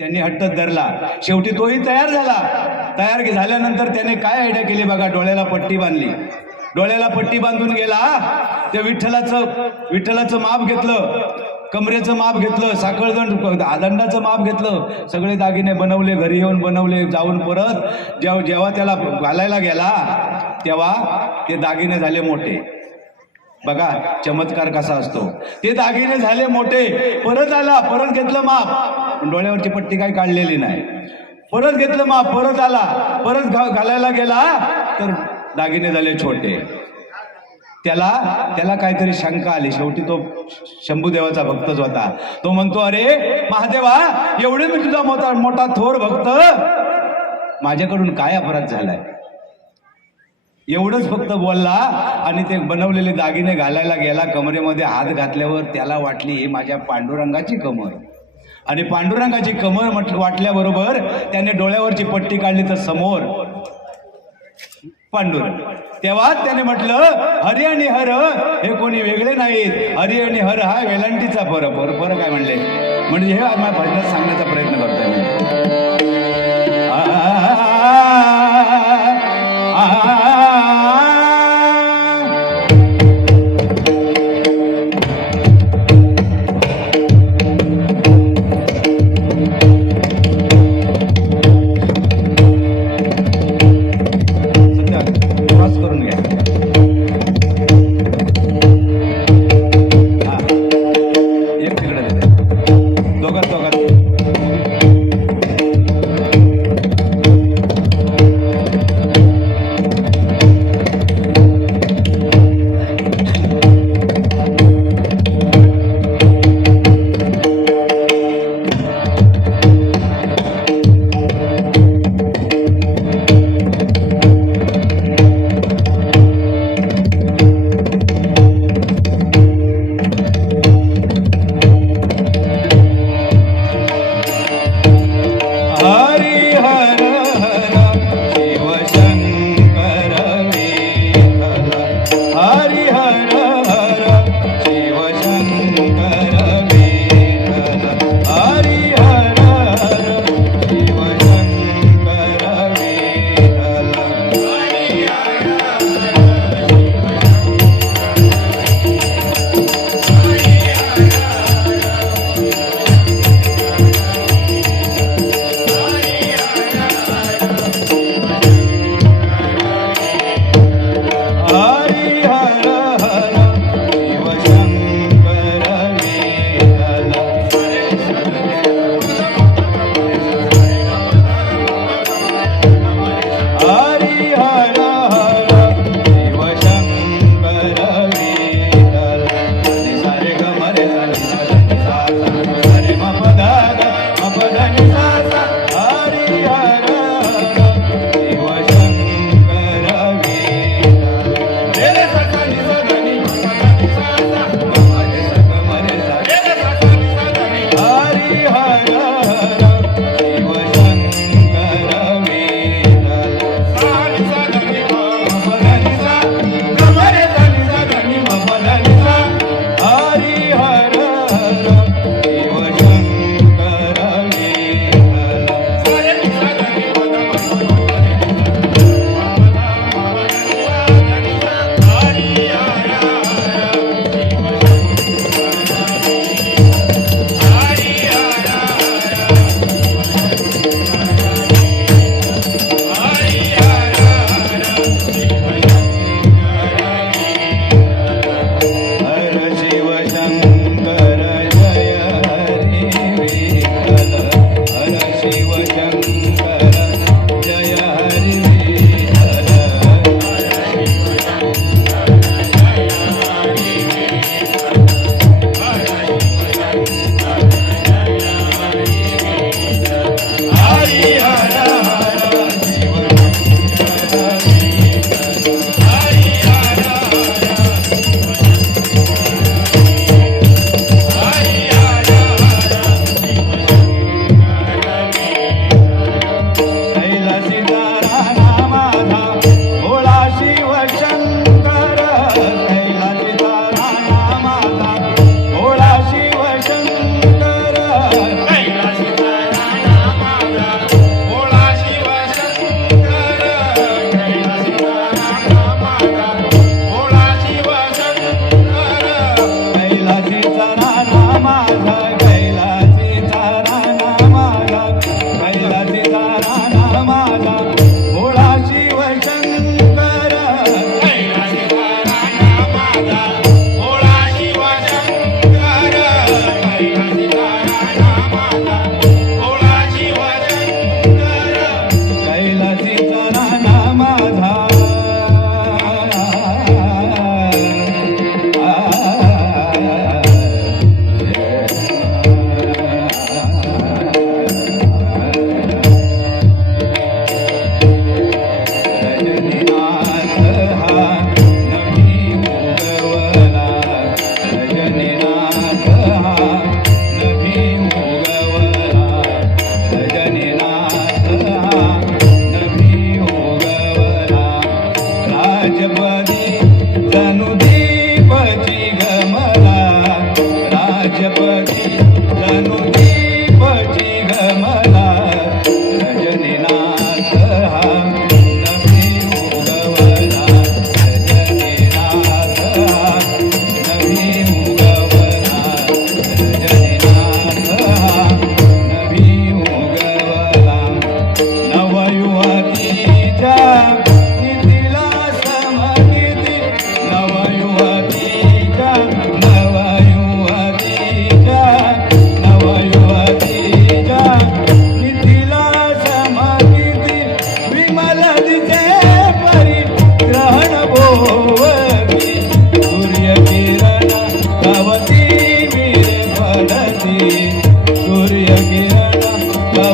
त्यांनी हट्टच धरला. शेवटी तोही तयार झाला. तयार झाल्यानंतर त्याने काय आयडिया केली बघा, डोळ्याला पट्टी बांधली. डोळ्याला पट्टी बांधून गेला. त्या विठ्ठलाचं माप घेतलं, कमरेचं माप घेतलं, साखळदंड आदंडाचं माप घेतलं, सगळे दागिने बनवले, घरी येऊन बनवले. जाऊन परत जेव्हा त्याला घालायला गेला तेव्हा ते दागिने झाले मोठे. बघा चमत्कार कसा असतो. ते दागिने झाले मोठे. परत आला, परत घेतलं माप, डोळ्यावरची पट्टी काही काढलेली नाही. परत घेतलं माप, परत आला, परत घालायला गेला तर दागिने झाले छोटे. त्याला काहीतरी शंका आली. शेवटी तो शंभूदेवाचा भक्तच होता. तो म्हणतो, अरे महादेवा, एवढे मी तुझा मोठा थोर भक्त, माझ्याकडून काय अपराध झालाय? एवढंच फक्त बोलला आणि ते बनवलेले दागिने घालायला गेला. कमरेमध्ये हात घातल्यावर त्याला वाटली ही माझ्या पांडुरंगाची कमर. आणि पांडुरंगाची कमर वाटल्याबरोबर त्याने डोळ्यावरची पट्टी काढली तर समोर पांडुरंग. तेव्हा त्याने म्हटलं, हरी आणि हर हे कोणी वेगळे नाहीत. हरी आणि हर हा वेलांटीचा फरक आहे म्हणले. म्हणजे हे माझ्या भजनात सांगण्याचा प्रयत्न करतोय मी. दोघात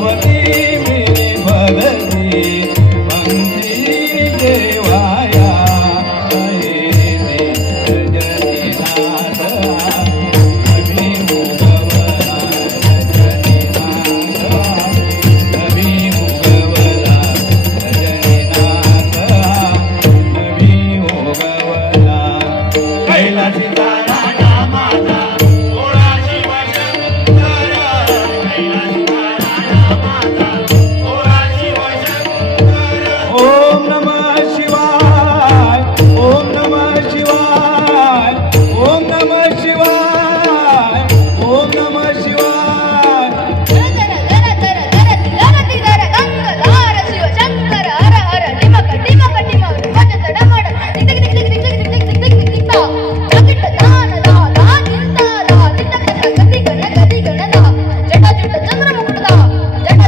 भवती मेरी भगती पंक्ती देवाया ओम नमः शिवाय ओम नमः शिवाय ओम नमः शिवाय ओम नमः शिवाय धर धर धर धर धर धरती धर गंगाधार शिव शंकर हर हर टिमक टिमक टिमक भजत डमड टिक टिक टिक टिक टिक टिक टिक टिक टिक ता जगिट दान दा दा चिंता दा टिक टिक गदी गण दा जटा जुट चंद्र मुकुट दा जटा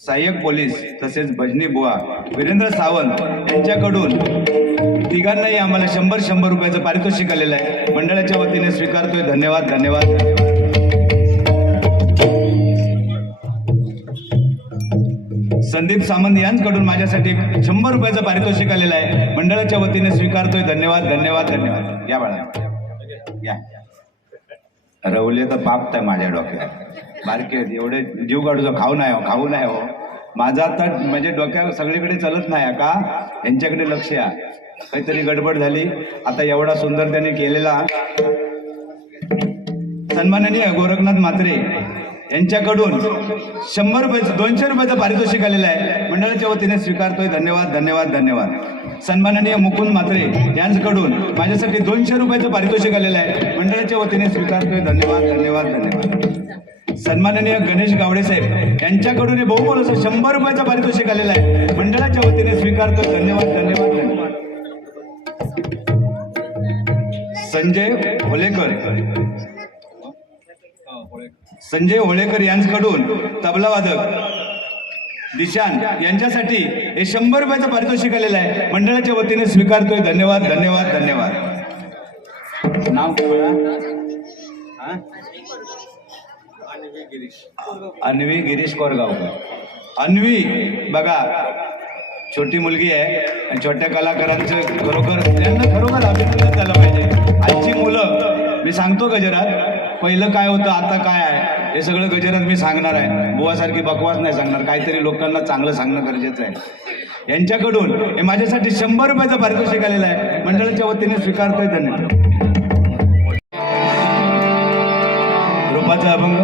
सहाय्यक पोलीस तसेच भजनी बुवा वीरेंद्र सावंत यांच्याकडून तिघांनाही आम्हाला 100 रुपयाचं पारितोषिक आलेलं आहे. मंडळाच्या वतीने स्वीकारतोय. धन्यवाद धन्यवाद धन्यवाद. संदीप सामंत यांच्याकडून माझ्यासाठी 100 रुपयाचं पारितोषिक आलेलं आहे. मंडळाच्या वतीने स्वीकारतोय. धन्यवाद धन्यवाद धन्यवाद. या बाळा या. रवले तर पाप आहे माझ्या डोक्यात. बारके एवढे जीव काढूचो खाऊ नाही हो. माझा तर म्हणजे डोक्यात सगळीकडे चलत नाही का. यांच्याकडे लक्ष या. काहीतरी गडबड झाली. आता एवढा सुंदर त्यांनी केलेला सन्माननीय गोरखनाथ म्हात्रे यांच्याकडून 100 रुपयाचं 200 रुपयाचं पारितोषिक आलेलं आहे. मंडळाच्या वतीने स्वीकारतोय. धन्यवाद धन्यवाद धन्यवाद. सन्माननीय मुकुंद म्हात्रे यांच्याकडून माझ्यासाठी 200 रुपयाचं पारितोषिक आलेलं आहे. मंडळाच्या वतीने स्वीकारतोय. धन्यवाद धन्यवाद धन्यवाद. सन्माननीय गणेश गावडे साहेब यांच्याकडून बहुमोल असं 100 रुपयाचं पारितोषिक आलेलं आहे. मंडळाच्या वतीने स्वीकारतोय. धन्यवाद धन्यवाद धन्यवाद. संजय होळेकर यांच्याकडून तबला वादक दिशान यांच्यासाठी हे 100 रुपयाचं पारितोषिक आलेलं आहे. मंडळाच्या वतीने स्वीकारतोय. धन्यवाद धन्यवाद धन्यवाद. नाव अन्वी गिरीश कोरगावकर. अन्वी बघा छोटी मुलगी आहे आणि छोट्या कलाकारांचं खरोखर त्यांना खरोखर अभिनंदन झालं पाहिजे. आजची मुलं मी सांगतो गजरात पहिलं काय होतं आता काय आहे हे सगळं गजरात मी सांगणार आहे. बुवासारखी बकवास नाही सांगणार. काहीतरी लोकांना चांगलं सांगणं गरजेचं आहे. यांच्याकडून हे माझ्यासाठी 100 रुपयाचं पारितोषिक आलेलं आहे. मंडळाच्या वतीने स्वीकारतोय. धन्यवाद. रूपाचा अभंग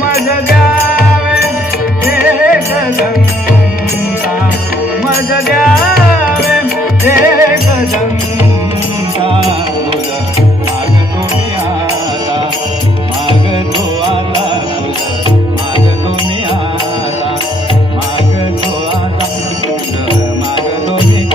मज द्यावे एक दंता, मज द्यावे एक दंता, मागतो मी आता, मागतो आता, मागतो मी आता, मागतो आता, मागतो मी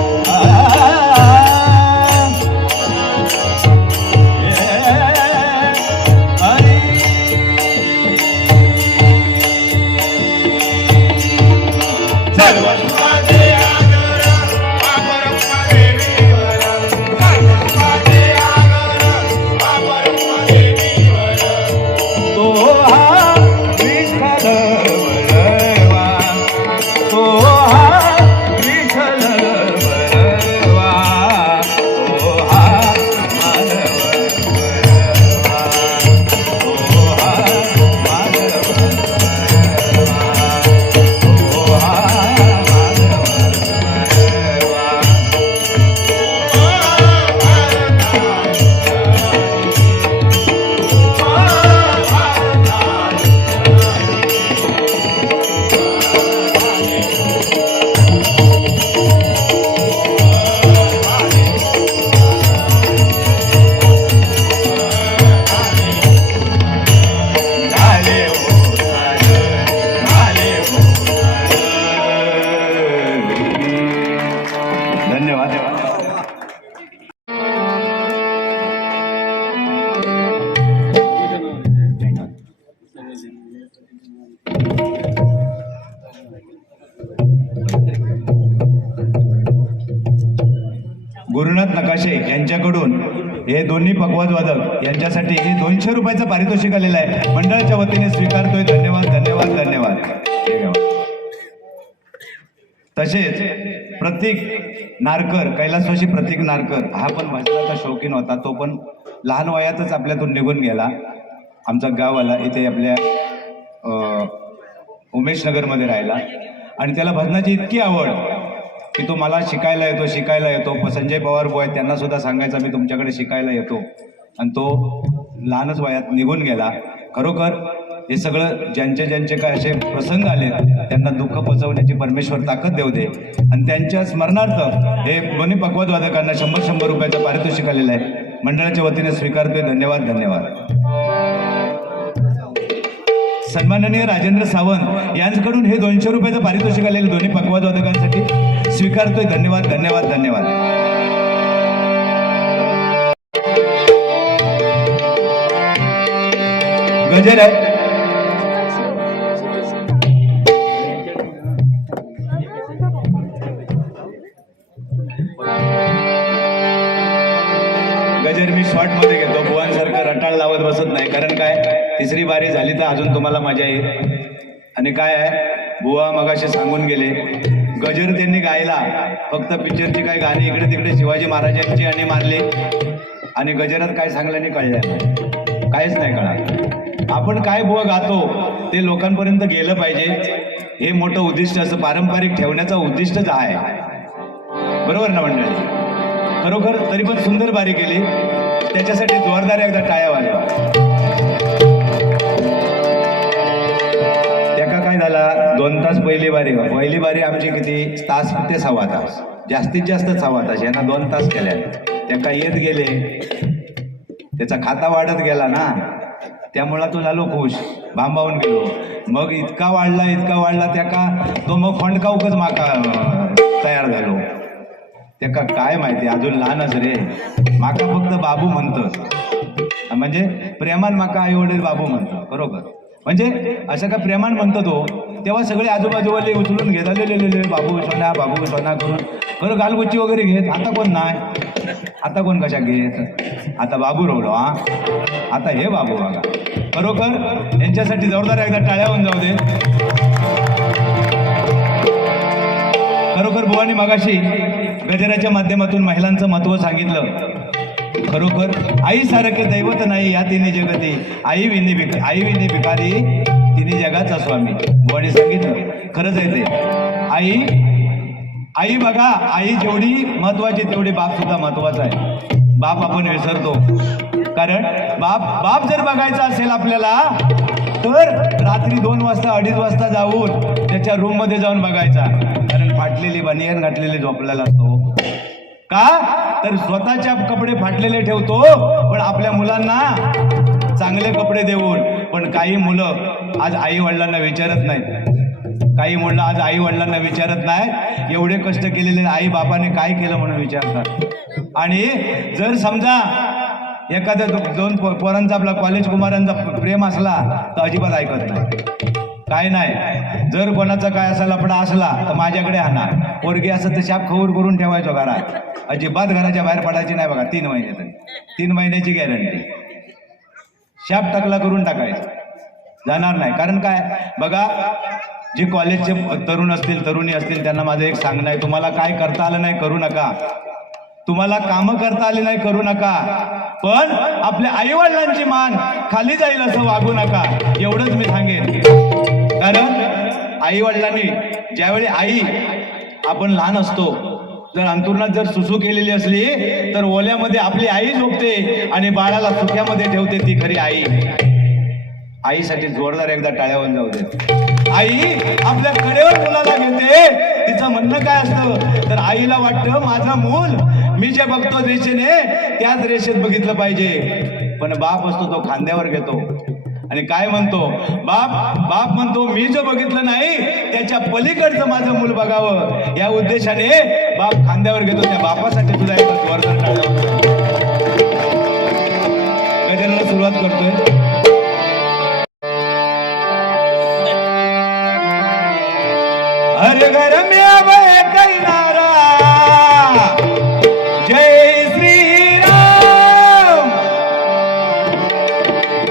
गुरुनाथ नकाशे यांच्याकडून हे दोन्ही पकवाजवादक यांच्यासाठी हे 200 रुपयाचं पारितोषिक आलेलं आहे. मंडळाच्या वतीने स्वीकारतोय. धन्यवाद धन्यवाद धन्यवाद. तसेच प्रतीक नारकर, कैलासवासी प्रतीक नारकर हा पण भजनाचा शौकीन होता. तो पण लहान वयातच आपल्यातून निघून गेला. आमचा गावाला इथे आपल्या उमेशनगरमध्ये राहिला आणि त्याला भजनाची इतकी आवड की तो मला शिकायला येतो. संजय पवार बोय त्यांना सुद्धा सांगायचा मी तुमच्याकडे शिकायला येतो आणि तो लहानच वयात निघून गेला. खरोखर हे सगळं ज्यांचे काय असे प्रसंग आले त्यांना दुःख पोचवण्याची परमेश्वर ताकद देऊ दे आणि त्यांच्या स्मरणार्थ हे दोन्ही पकवाजवादकांना 100 रुपयाचं पारितोषिक आलेलं आहे. मंडळाच्या वतीने स्वीकारतोय. धन्यवाद धन्यवाद. सन्माननीय राजेंद्र सावंत यांच्याकडून हे 200 रुपयाचं पारितोषिक आलेलं दोन्ही पकवाजवादकांसाठी स्वीकारतोय. धन्यवाद धन्यवाद धन्यवाद. गजर आहे. गजर मी शॉर्ट मध्ये घेतो. बुवांसारखं रटाळ लावत बसत नाही. कारण काय, तिसरी बारी झाली तर अजून तुम्हाला मजा येईल. आणि काय आहे, बुवा मगाशी सांगून गेले गजर त्यांनी गायला. फक्त पिक्चरची काय गाणी इकडे तिकडे शिवाजी महाराजांची आणि मारली आणि गजरात काय सांगलं नाही कळलं, काहीच नाही कळा. आपण काय बुवा गातो ते लोकांपर्यंत गेलं पाहिजे. हे मोठं उद्दिष्ट असं पारंपरिक ठेवण्याचं उद्दिष्टच आहे. बरोबर ना मंडळी? खरोखर तरी पण सुंदर बारी केली. त्याच्यासाठी जोरदार एकदा टाळ्या वाजवा. त्याका काय झाला, 2 तास पहिली बारी आमची किती तास ते 1.25 तास, जास्तीत जास्त 1.25 तास. यांना 2 तास केल्या. त्याका येत गेले, त्याचा खाता वाढत गेला ना, त्यामुळं तो झालो खुश, भांबावून गेलो. मग इतका वाढला त्याका तो मग फंडकाऊकच माका तयार झालो. त्याका काय माहिती, अजून लहानच रे. माका फक्त बाबू म्हणतो, म्हणजे प्रेमान माका आई वडील बाबू म्हणतो. बरोबर, म्हणजे असं का प्रेमान म्हणतो तो. तेव्हा सगळे आजूबाजूवाले उचलून घेत बाबू सोना करून बरं गालगुच्ची वगैरे घेत. आता कोण नाही, आता कोण कशा घेत. आता बाबू रवलो. आता हे बाबू बघा. खरोखर यांच्यासाठी जोरदार एकदा टाळ्या होऊन जाऊ दे. खरोखर बुवानी मगाशी गजराच्या माध्यमातून महिलांचं महत्त्व सांगितलं. खरोखर आईसारखे दैवत नाही या तिन्ही जगती. आई विनी भिकारी तिन्ही जगाचा स्वामी. बुवानी सांगितलं, खरंच आहे ते. आई बघा, आई जेवढी महत्वाची तेवढी बाप सुद्धा महत्वाचा आहे. बाप आपण विसरतो, कारण बाप जर बघायचा असेल आपल्याला तर रात्री 2 वाजता 2:30 वाजता जाऊन त्याच्या रूम मध्ये जाऊन बघायचा, कारण फाटलेली बनियान घातलेली झोपलेला असतो. का तर स्वतःच्या कपडे फाटलेले ठेवतो, पण आपल्या मुलांना चांगले कपडे देऊन. पण काही मुलं आज आई वडिलांना विचारत नाहीत, काही मुलं आज आई वडिलांना विचारत नाहीत, एवढे कष्ट केलेले आई बापाने काय केलं म्हणून विचारतात. आणि जर समजा एखाद्या 2 पोरांचा आपला कॉलेज कुमारांचा प्रेम असला तर अजिबात ऐकत नाही, काय नाही. जर कोणाचा काय असा लफडा असला तर माझ्याकडे आणा, पोरगी असं तर शाप खबर करून ठेवायचो घरात, अजिबात घराच्या बाहेर पडायची नाही बघा. 3 महिने तरी 3 महिन्याची गॅरंटी, शाप टाकला करून टाकायचं, जाणार नाही. कारण काय बघा, जे कॉलेजचे तरुण असतील तरुणी असतील त्यांना माझं एक सांगणं आहे, तुम्हाला काय करता आलं नाही करू नका, तुम्हाला कामं करता आली नाही करू नका, पण आपल्या आई वडिलांची मान खाली जाईल असं वागू नका, एवढंच मी सांगेन. कारण आई वडिलांनी ज्यावेळी आई आपण लहान असतो, जर अंथरुणात जर सुसू केलेली असली तर ओल्यामध्ये आपली आई झोपते आणि बाळाला सुक्यामध्ये ठेवते ती खरी आई. आईसाठी जोरदार एकदा टाळ्यावर जाऊ दे. आई आपल्या कडेवर मुलाला घेते, तिचं म्हणणं काय असतं तर आईला वाटतं माझं मूल मी जे बघतो रेषेने त्याच रेषेत बघितलं पाहिजे. पण बाप असतो तो खांद्यावर घेतो आणि काय म्हणतो, बाप म्हणतो मी जो बघितलं नाही त्याच्या पलीकडचं माझं मूल बघावं, या उद्देशाने बाप खांद्यावर घेतो. त्या बापासाठी सुद्धा एकदा जोरदार टाळ्यावर गजराला सुरुवात करतोय. हर घर में अब कई नारा जय श्री राम.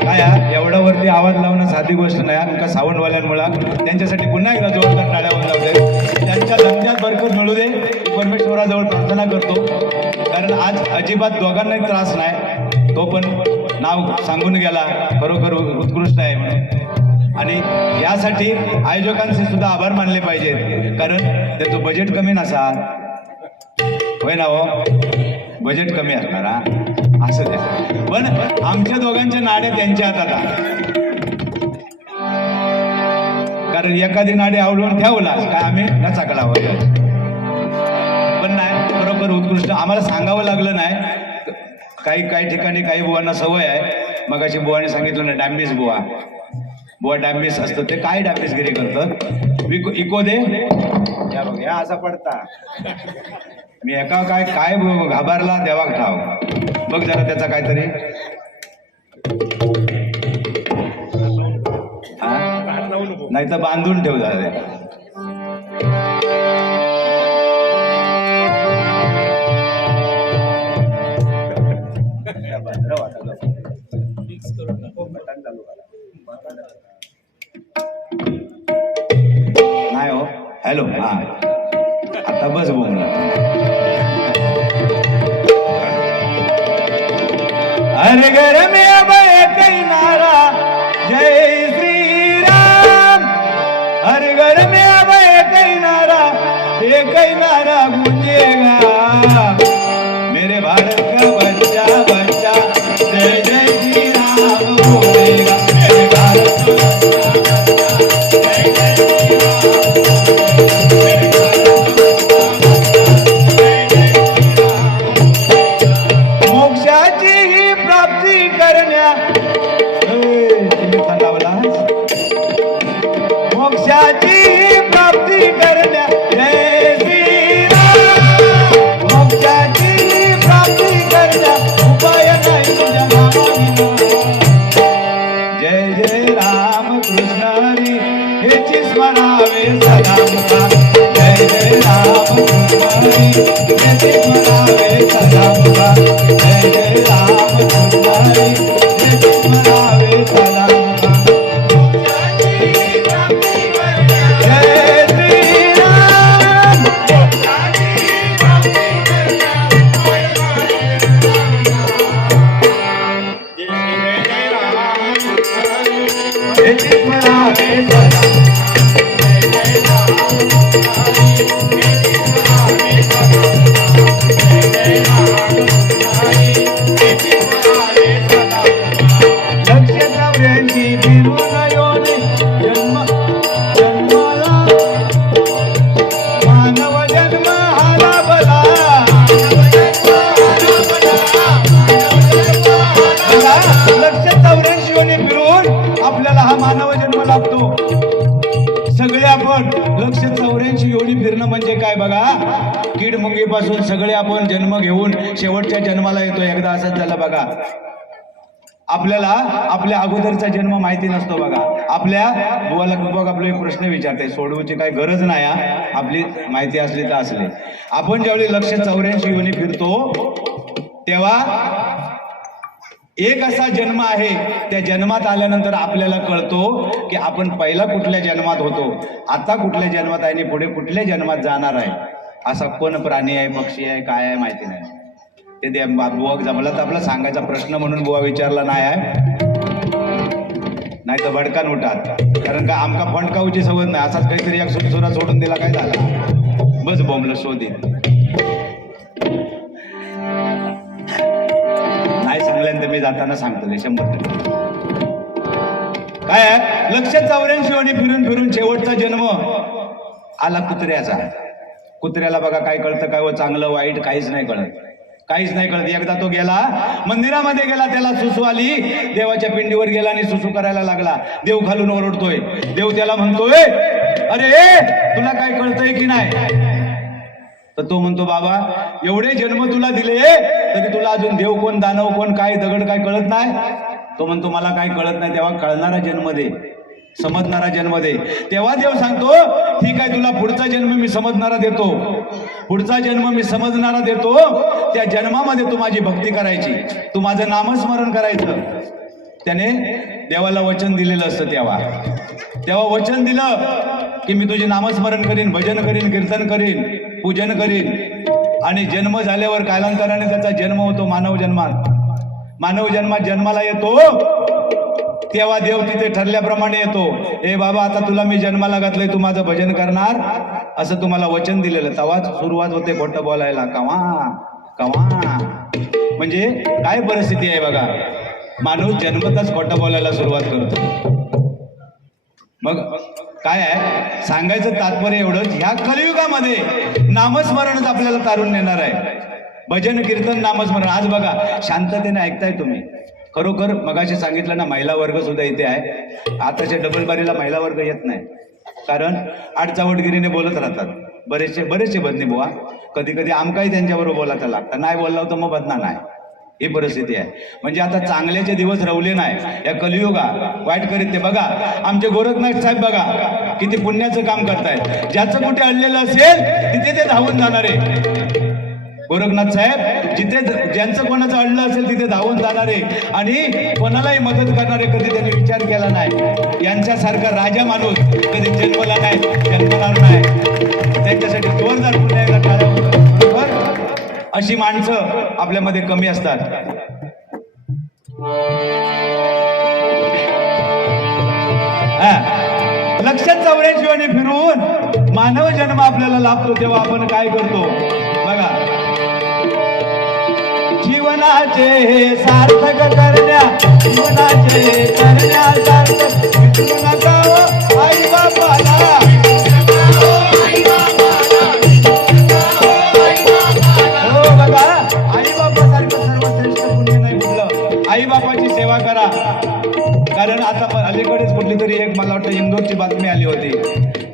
काय एवढा वरती आवाज लावणं साधी गोष्ट नाही. आमच्या सावंतवाल्यांमुळे त्यांच्यासाठी पुन्हा एकदा जोरदार टाळ्या लावते. त्यांच्या धंद्यात बरकत मिळू दे परमेश्वराजवळ प्रार्थना करतो. कारण आज अजिबात दोघांनाही त्रास नाही, तो पण नाव सांगून गेला खरोखर उत्कृष्ट आहे म्हणून. आणि यासाठी आयोजकांचे सुद्धा आभार मानले पाहिजेत, कारण त्याचं बजेट कमी नसा होय ना हो, बजेट कमी असणार हा असं द्या. पण आमच्या दोघांचे नाणे त्यांच्या हातात आहे, कारण एखादी नाडी आवडून ठेवलास काय आम्ही नचाकलावं. पण नाही, खरोखर उत्कृष्ट. आम्हाला सांगावं लागलं नाही. काही ठिकाणी काही बुवांना सवय आहे, मगाशी बुवाने सांगितलं ना डांबीस बुवा डांबीस असतं, ते काय डांबीसगिरी करतात. इको दे या बघ, या असा पडता मी एका काय घाबरला देवा ठाव बघ जरा त्याचा काहीतरी. नाही तर बांधून ठेव जरा. नाही हो, हॅलो, हा आता बस बोलला. अरे घर में अब कई नारा जय श्री राम. हर घर में अब कई नारा गूंजेगा मेरे भारत का बच्चा बच्चा जय जय श्री राम बोलेगा. मेरे भारत का मोक्षाची प्राप्ती करण्या जय श्रीराम. मोक्षाची प्राप्ती करण्या उपाय नाही तुझ्या नावाविना. जय जय राम कृष्ण हरी हेची स्मरावे सदा मुखा. जय जय राम कृष्ण हरी हेची स्मरावे सदा मुखा. जय जय राम कृष्ण हरी हेची स्मरावे सदा मुखा. लक्ष जावयांची फिरून यो मानव जन्म लागतो. सगळे आपण 184 योनी फिरणं म्हणजे काय बघा. कीड मुंगीपासून सगळे आपण जन्म घेऊन शेवटच्या जन्माला येतो. एकदा असंच झालं बघा. आपल्याला आपल्या अगोदरचा जन्म माहिती नसतो बघा. आपल्या बुवाला बघ आपले प्रश्न विचारते, सोडवूची काही गरज नाही. आपली माहिती असली तर असले. आपण ज्यावेळी 184 योनी फिरतो तेव्हा एक असा जन्म आहे. त्या जन्मात आल्यानंतर आपल्याला कळतो की आपण पहिला कुठल्या जन्मात होतो, आता कुठल्या जन्मात आहे आणि पुढे कुठल्या जन्मात जाणार आहे. असा कोण प्राणी आहे, पक्षी आहे, काय आहे माहिती नाही. ते बुवा जमला तर आपला सांगायचा प्रश्न म्हणून बुवा विचारला नाही आहे, नाही तर भडकान उठात. कारण का आमका फंडकाऊची सवय नाही. असाच काहीतरी एक सुरसुरा सोडून दिला काय झाला, बस बोंबलं शोधित. नाही सांगल्यानंतर मी जाताना सांगतो 100%. काय आहे 184 योनी फिरून फिरून शेवटचा जन्म आला कुत्र्याचा. कुत्र्याला बघा काय कळतं काय, व चांगलं वाईट काहीच नाही कळत, काहीच नाही कळत. एकदा तो गेला मंदिरामध्ये गेला, त्याला सुसू आली, देवाच्या पिंडीवर गेला आणि सुसू करायला लागला. देव खालून ओरडतोय. देव त्याला म्हणतोय अरे तुला काय कळतंय की नाही. तर तो म्हणतो बाबा एवढे जन्म तुला दिले तरी तुला अजून देव कोण, दानव कोण, काय दगड काय कळत नाही. तो म्हणतो मला काय कळत नाही. तेव्हा कळणारा जन्म दे, समजणारा जन्म दे. तेव्हा देव सांगतो ठीक आहे तुला पुढचा जन्म मी समजणारा देतो, पुढचा जन्म मी समजणारा देतो. त्या जन्मामध्ये तू माझी भक्ती करायची, तू माझं नामस्मरण करायचं. त्याने देवाला वचन दिलेलं असतं. तेव्हा वचन दिलं की मी तुझे नामस्मरण करीन, भजन करीन, कीर्तन करीन, पूजन करीन. आणि जन्म झाल्यावर कालांतराने त्याचा जन्म होतो मानव जन्मात. मानव जन्मात जन्माला येतो तेव्हा देव तिथे ठरल्याप्रमाणे येतो. ए बाबा आता तुला मी जन्माला घातलंय, तू माझं भजन करणार असं तुम्हाला वचन दिलेलं. तेव्हाच सुरुवात होते खोटं बोलायला. कवा कवा म्हणजे काय परिस्थिती आहे बघा. माणूस जन्मतच खोटं बोलायला सुरुवात करतो. मग काय आहे सांगायचं तात्पर्य एवढंच, ह्या कलियुगामध्ये नामस्मरणच आपल्याला तारून नेणार आहे. भजन कीर्तन नामस्मरण. आज बघा शांततेने ऐकताय तुम्ही. खरोखर मगाशी सांगितलं ना महिला वर्ग सुद्धा इथे आहे. आताच्या डबल बारीला महिला वर्ग येत नाही, कारण आडचावटगिरीने बोलत राहतात. बरेचसे बदनी बुवा. कधी कधी आमकाही त्यांच्याबरोबर बोलायला लागतं. नाही बोलला तर मग बदना नाही, ही परिस्थिती आहे. म्हणजे आता चांगल्याचे दिवस रवले नाही या कलियुगा, वाईट करीत ते. बघा आमचे गोरखनाथ साहेब बघा किती पुण्याचं काम करतायत. ज्याचं कुठे अडलेलं असेल तिथे ते धावून जाणारे गोरखनाथ साहेब. जिथे ज्यांचं कोणाचं अडलं असेल तिथे धावून जाणारे आणि कोणालाही मदत करणारे. कधी त्यांनी विचार केला नाही यांच्यासारखा राजा माणूस कधी जन्मला नाही, जन्मणार नाही. त्यांच्यासाठी जोरदार पुण्याला टाळ्या होतं. अशी माणसं आपल्यामध्ये कमी असतात. लक्षात 84 योनी फिरून मानव जन्म आपल्याला लाभतो. तेव्हा आपण काय करतो बघा. जीवनाचे हे सार्थक करण्या, जीवनाचे करण्या सार्थक विसरू नका आई बापाला. हो बघा आई बापासारखं सर्वश्रेष्ठ पुण्य नाही कुठलं. आई बापाची सेवा करा. कारण आता अलीकडेच कुठली तरी एक मला वाटतं इंदोरची बातमी आली होती.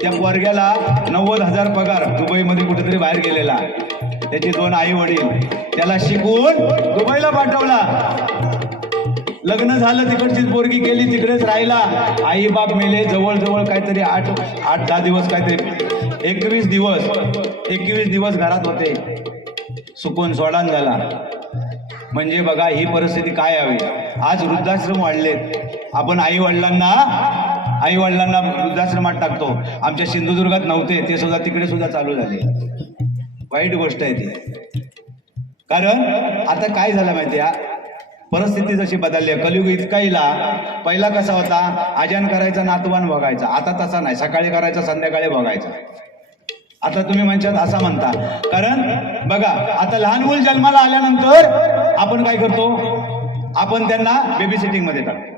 त्या पोरग्याला 90,000 पगार, दुबईमध्ये कुठेतरी बाहेर गेलेला. त्याचे 2 आई वडील त्याला शिकवून दुबईला पाठवला. लग्न झालं, तिकडचीच पोरगी केली, तिकडेच राहिला. आई बाप मेले. जवळजवळ काहीतरी 8-10 दिवस, काहीतरी 21 दिवस घरात होते. सुकून सोडान झाला. म्हणजे बघा ही परिस्थिती काय हवी. आज वृद्धाश्रम वाढलेत. आपण आई वडिलांना वृद्धाश्रमात टाकतो. आमच्या सिंधुदुर्गात नव्हते, ते सुद्धा तिकडे सुद्धा चालू झाले. वाईट गोष्ट आहे ती. कारण आता काय झालं माहिती आहे, परिस्थिती जशी बदलली आहे. कलियुग इतका इला. पहिला कसा होता, आजान करायचा नातवान बघायचा. आता तसा नाही, सकाळी करायचा संध्याकाळी बघायचा. आता तुम्ही म्हणतात असा म्हणता, कारण बघा आता लहान मूल जन्माला आल्यानंतर आपण काय करतो, आपण त्यांना बेबी सिटिंग मध्ये टाकतो.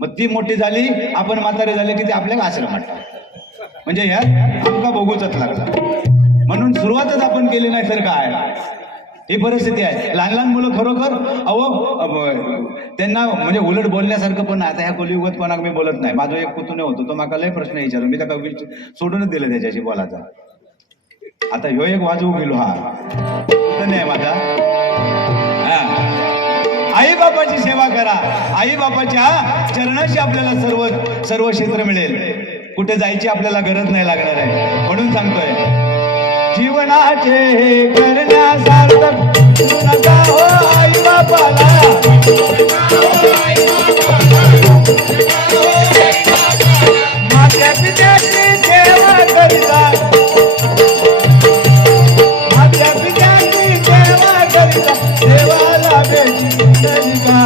मग ती मोठी झाली, आपण म्हातारे झाले की ते आपल्याला आश्रमात टाकतो. म्हणजे ह्यात आमका बघूचच लागला. म्हणून सुरुवातच आपण केली नाही तर काय. ही परिस्थिती आहे. लहान लहान मुलं खरोखर त्यांना म्हणजे उलट बोलण्यासारखं पण नाही. आता ह्या कलियुगात कोणाक मी बोलत नाही. माझा एक पुतणे होतो, तो माका लय प्रश्न विचारून मी त्या सोडूनच दिलं त्याच्याशी बोलायचा. आता ह्यो एक वाजवू गेलो, हा पुतणे आहे माझा. आई बापाची सेवा करा. आई बापाच्या चरणाशी आपल्याला सर्व क्षेत्र मिळेल. कुठे जायची आपल्याला गरज नाही लागणार आहे. म्हणून सांगतोय, जीवनाचे हे करण्यासार्थक नका हो आई बापाला. माझ्या पित्याची सेवा करिता, माझ्या पित्याची सेवा करिता देवाला भेटलिका.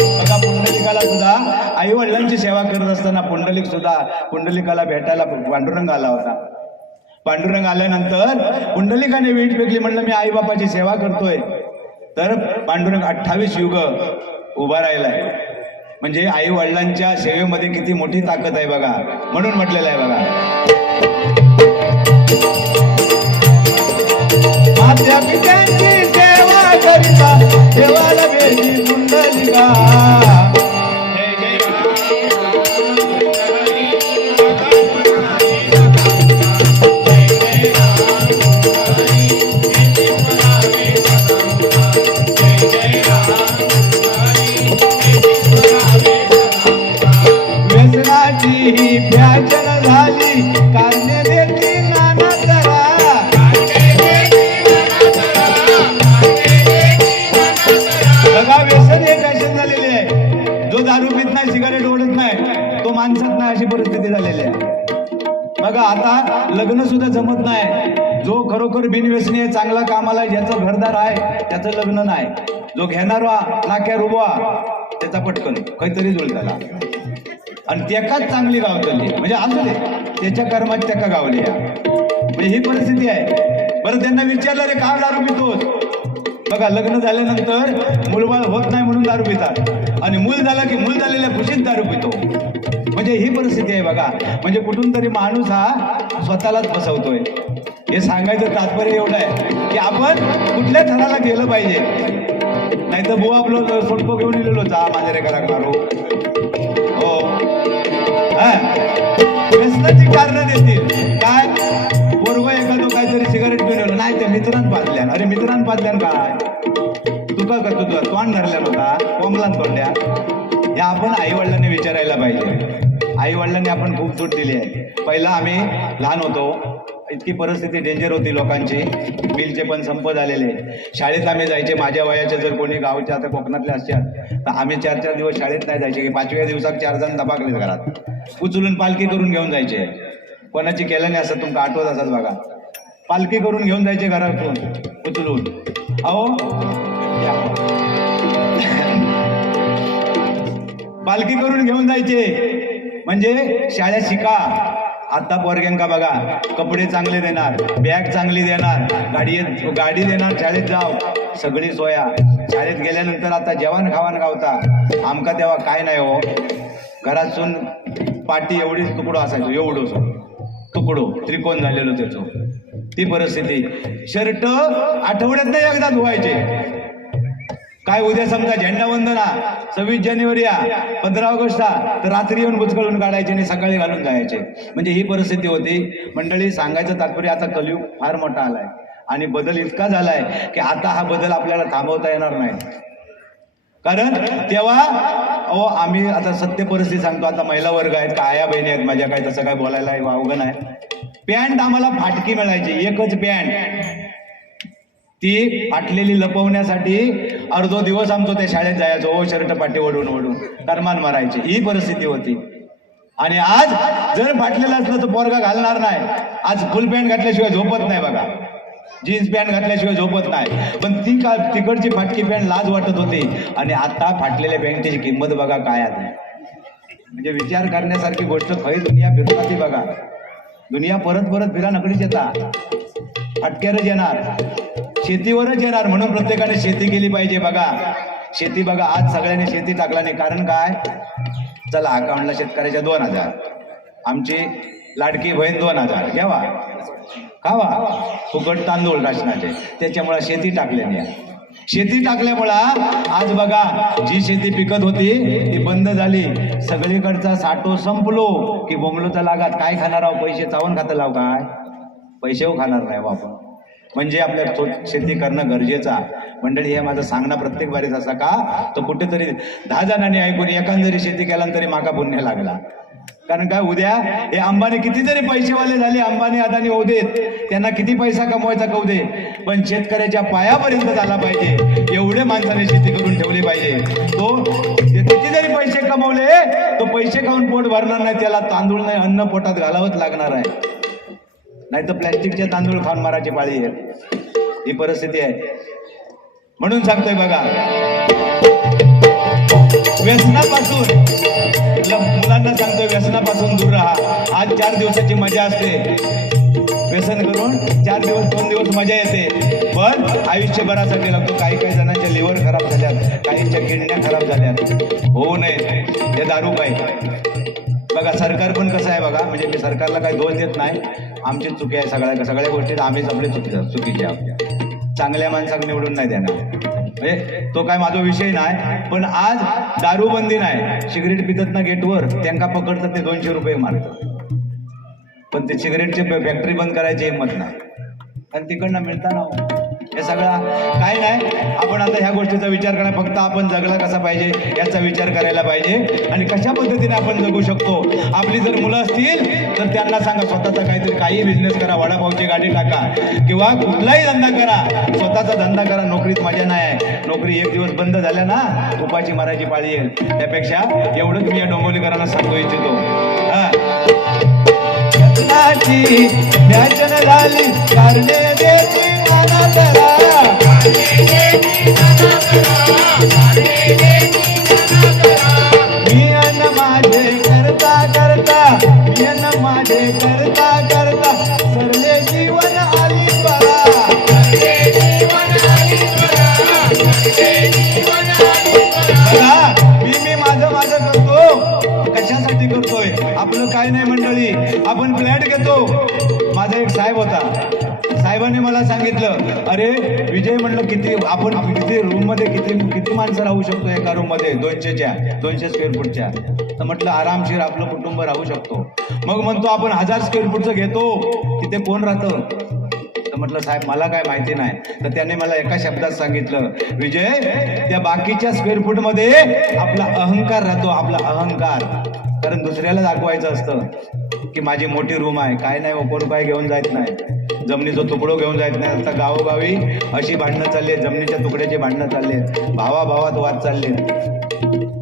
बघा, पुंडलिकाला सुद्धा आई वडिलांची सेवा करत असताना पुंडलिकाला भेटायला पांडुरंग आला होता. पांडुरंग आल्यानंतर पुंडलिकाने वीट फेकली. म्हणलं मी आई बापाची सेवा करतोय. तर पांडुरंग 28 युग उभा राहिलाय. म्हणजे आई वडिलांच्या सेवेमध्ये किती मोठी ताकद आहे बघा. म्हणून म्हटलेलं आहे बघा, माझ्या पित्यांची सेवा करिता देवाला भेटी पुंडलिका. व्यसनाची प्याचन झाली कारणे देती नाना तरा. बघा, व्यसन हे फॅशन झालेले आहे. जो दारू पित नाही, सिगारेट ओढत नाही, तो माणसात नाही, अशी परिस्थिती झालेली आहे. बघा, आता लग्न सुद्धा जमत नाही. जो खरोखर बिनव्यसनी आहे, चांगला कामाला, ज्याचं घरदार आहे, त्याचं लग्न नाही. जो घेणारा नाक्यावर उभा, त्याचा पटकन काहीतरी जुळ झाला आणि त्याकाच चांगली गावतली. म्हणजे असू दे, त्याच्या कर्मात त्याका गावली. म्हणजे ही परिस्थिती आहे. बरं, त्यांना विचारलं, रे का दारू पितोस? बघा, लग्न झाल्यानंतर मूलबाळ होत नाही म्हणून दारू पितात, आणि मूल झाला की मूल झालेल्या खुशीत दारू पितो. म्हणजे ही परिस्थिती आहे बघा. म्हणजे कुठून तरी माणूस हा स्वतःलाच फसवतोय. हे सांगायचं तात्पर्य एवढं आहे की आपण कुठल्या थराला गेलं पाहिजे. नाही तर बुवा आपलं सोडपं घेऊन गेलेलो, जा माझ्या रे करा मारो. हो, व्यसनाची कारणं देतील. काय पोरगं एखादं काहीतरी सिगारेट पिऊन नाही, त्या मित्रांत पाजल्यान. अरे मित्रांत पाजल्यान काय? तुका का तुझा तोंड धरल्या होता, कोंबलान तोंड्या. हे आपण आई वडिलांनी विचारायला पाहिजे. आई वडिलांनी आपण खूप सूट दिली आहे. पहिला आम्ही लहान होतो, इतकी परिस्थिती डेंजर होती लोकांची. बिलचे पण संप झालेले. शाळेत आम्ही जायचे. माझ्या वयाचे जर कोणी गावचे आता कोकणातले असतात तर आम्ही 4-4 दिवस शाळेत नाही जायचे की 5व्या दिवसात 4 जण दबाकले घरात. उचलून पालखी करून घेऊन जायचे. कोणाची केलं नाही असं तुमका आठवत असत बघा. पालखी करून घेऊन जायचे घरातून उचलून. अहो, पालखी करून घेऊन जायचे. म्हणजे शाळेत शिका. आता पोरग्यांका बघा, कपडे चांगले देणार, बॅग चांगली देणार, गाडी देणार, शाळेत जाव, सगळी सोया. शाळेत गेल्यानंतर आता जेवण खावान गावता. आमका तेव्हा काय नाही हो. घरातून पाटी एवढीच तुकडो असायचो, एवढं तुकडो त्रिकोण झालेलो त्याचं. ती परिस्थिती. शर्ट आठवड्यात नाही एकदा धुवायचे. काय उद्या समजा झेंडावंदना 26 जानेवारी 15 ऑगस्ट तर रात्री येऊन बुचकळून काढायचे आणि सकाळी घालून जायचे. म्हणजे ही परिस्थिती होती. मंडळी, सांगायचं तात्पर्य, आता कलियुग फार मोठा आलाय आणि बदल इतका झालाय की आता हा बदल आपल्याला थांबवता येणार नाही. कारण तेव्हा आम्ही आता सत्य परिस्थिती सांगतो. आता महिला वर्ग आहेत, का आया बहिणी आहेत माझ्या, काय तसं काय बोलायला अवघड आहे. पॅन्ट आम्हाला फाटकी मिळायची, एकच पॅन्ट. ती फाटलेली लपवण्यासाठी अर्धो दिवस आमचो त्या शाळेत जायचो. ओ शर्ट पाठी ओढून तरमान मारायची. ही परिस्थिती होती. आणि आज जर फाटलेलं असलं तर पोरगा घालणार नाही. आज फुल पॅन्ट घातल्याशिवाय झोपत नाही बघा. जीन्स पॅन्ट घातल्याशिवाय झोपत नाही. पण ती तिकडची फाटकी पॅन्ट लाज वाटत होती. आणि आता फाटलेल्या पॅन्टची किंमत बघा काय आहे. म्हणजे विचार करण्यासारखी गोष्ट. खरी दुनिया फिरता ती बघा. दुनिया परत परत फिरा नकडीच येता. अटक्यारच येणार, शेतीवरच येणार. म्हणून प्रत्येकाने शेती केली पाहिजे बघा. शेती बघा, आज सगळ्यांनी शेती टाकला नाही. कारण काय? चला, अकाउंटला शेतकऱ्याच्या 2000, आमची लाडकी बहीण 2000 घ्यावा. खावा फुकट तांदूळ राशनाचे. त्याच्यामुळे शेती टाकल्याने शेती टाकल्यामुळं आज बघा जी शेती पिकत होती ती बंद झाली. सगळीकडचा साठो संपलो की बोंबलोचा लागात काय खाणार आहो? पैसे चावून खातं लाव काय? पैसे खाणार नाही आपण. म्हणजे आपल्या शेती करणं गरजेचं आहे. मंडळी हे माझं सांगणं प्रत्येक बारीत असा का तर कुठेतरी 10 जणांनी ऐकून एकान जरी शेती केला तरी माका पुण्य लागला. कारण काय उद्या हे अंबानी किती जरी पैसेवाले झाले, अंबानी अदानी होऊ देत, त्यांना किती पैसा कमवायचा करू दे, पण शेतकऱ्याच्या पायापर्यंत झाला पाहिजे एवढे माणसाने शेती करून ठेवली पाहिजे. तो किती जरी पैसे कमवले तो पैसे खाऊन पोट भरणार नाही, त्याला तांदूळ नाही अन्न पोटात घालावंच लागणार आहे. नाही तर प्लॅस्टिकचे तांदूळ खाऊन मारायची पाळी आहे. ही परिस्थिती आहे. म्हणून सांगतोय बघा व्यसनापासून मुलांना सांगतोय व्यसनापासून दूर राहा. आज 4 दिवसाची मजा असते. व्यसन करून 4 दिवस 2 दिवस मजा येते, पण आयुष्यभरासाठी लागतो. काही काही जणांच्या लिव्हर खराब झाल्यात, काहींच्या किडन्या खराब झाल्यात. होऊ नये हे दारू पाहिजे. बघा सरकार पण कसं आहे बघा, म्हणजे मी सरकारला काही दोष देत नाही, आमची चुकी आहे. सगळ्या गोष्टीत आम्हीच आपली चुकीचे आहोत. चांगल्या माणसाक निवडून नाही देणार, म्हणजे तो काय माझा विषय नाही. पण आज दारूबंदी नाही, सिगरेट पितात ना गेटवर, त्यांना पकडतात ते 200 रुपये मारतात. पण ते सिगरेटची फॅक्टरी बंद करायची हिंमत नाही, आणि तिकडनं मिळताना हे सगळं काय नाही. आपण आता ह्या गोष्टीचा विचार करा, फक्त आपण जगला कसा पाहिजे याचा विचार करायला पाहिजे आणि कशा पद्धतीने आपण जगू शकतो. आपली जर मुलं असतील तर त्यांना सांगा स्वतःचा काहीतरी काही बिझनेस करा, वडापावची गाडी टाका किंवा कुठलाही धंदा करा, स्वतःचा धंदा करा. नोकरीत मजा नाही आहे. नोकरी एक दिवस बंद झाल्या ना उपाची मारायची पाळी येईल. त्यापेक्षा एवढंच मी या डोंबिवलीकरांना सांगू इच्छितो. व्याजन झाली कारणे देती मना करा, मी अन माझे करता करता, मी अन माझे करता करता सरले जीवन आली बघा. मी माझं करतो. कशासाठी करतोय? आपलं काय नाही मंडळी, आपण फ्लॅट घेतो. माझा एक साहेब होता, साहेबांनी मला सांगितलं, अरे विजय म्हणलं किती आपण किती रूम मध्ये किती माणसं राहू शकतो एका रूम मध्ये 200 स्क्वेअर फूटच्या. तर म्हटलं आरामशीर आपलं कुटुंब राहू शकतो. मग म्हणतो आपण 1000 स्क्वेअर फूटचं घेतो, तिथे कोण राहतं? तर म्हटलं साहेब मला काय माहिती नाही. तर त्याने मला एका शब्दात सांगितलं, विजय त्या बाकीच्या स्क्वेअर फूट मध्ये आपला अहंकार राहतो, आपला अहंकार. कारण दुसऱ्याला दाखवायचं असतं की माझी मोठी रूम आहे. काय नाही, कोण काय घेऊन जायत नाही, जमिनीचं तुकडो घेऊन जायत नाही. आता गावोगावी अशी भांडणं चालली आहेत, जमिनीच्या तुकड्याची भांडणं चालली आहेत, भावाभावात वाद चालले,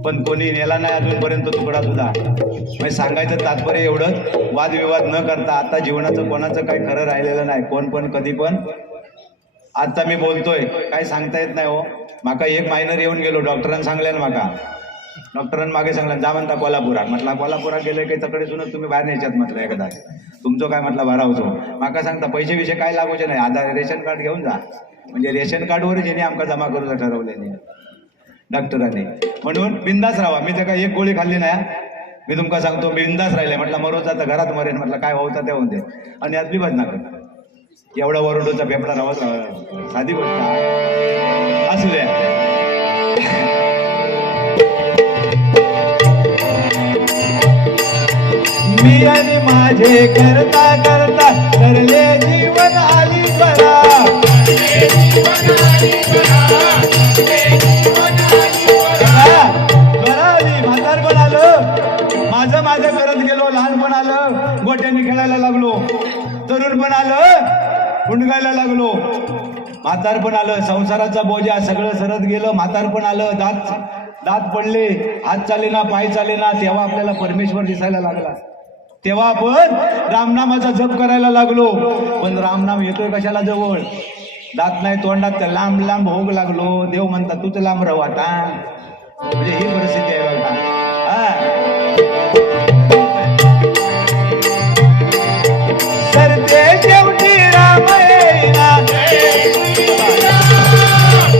पण कोणी नेला नाही अजूनपर्यंत तुकडा सुद्धा. म्हणजे सांगायचं तात्पर्य एवढंच, वादविवाद न करता. आता जीवनाचं कोणाचं काही खरं राहिलेलं नाही, कोण पण कधी पण. आता मी बोलतोय काय सांगता येत नाही हो. माका एक मायनर येऊन गेलो, डॉक्टरांनी सांगल्यान माका, डॉक्टरांनी मागे सांगला जा म्हणता कोल्हापुरात. म्हटलं कोल्हापुरात गेले काही तकडे सुनत तुम्ही बाहेर न्यायच्यात म्हटलं एकदा. तुमचं काय म्हटलं भरावचो. माका सांगता पैसे विषय काय लागूचे नाही, आधार रेशन कार्ड घेऊन जा. म्हणजे रेशन कार्डवर ज्याने आमका जमा करून ठरवल्याने डॉक्टरांनी. म्हणून बिंदास राहा. मी त्या एक गोळी खाल्ली नाही, मी तुमका सांगतो बिंदास राहिले. म्हटलं मरोज आता घरात मरेन. म्हटलं काय होतं ते होते. आणि यातली बदना कर एवढा वरोडोचा पेपरा राहत साधी गोष्ट असू द्या. मी आणि माझे करता करता सरले जीवन आली बरा. म्हातारपण आलं, माझं करत गेलो. लहानपण आलं, गोट्यांनी खेळायला लागलो. तरुणपण आलं, हुंडगायला लागलो. म्हातारपण आलं, संसाराचा बोजा सगळं सरत गेलं. म्हातारपण आलं, दात पडले, हात चाले ना, पाय चाले ना. तेव्हा आपल्याला परमेश्वर दिसायला लागला. तेव्हा आपण रामनामाचा जप करायला लागलो. पण रामनाम येतोय कशाला जवळ? दात नाही तोंडात, तर लांब लांब भोग लागलो. देव म्हणतात तूच लांब राहू आता. म्हणजे ही परिस्थिती आहे बघा. सरते शेवटी राम येईना,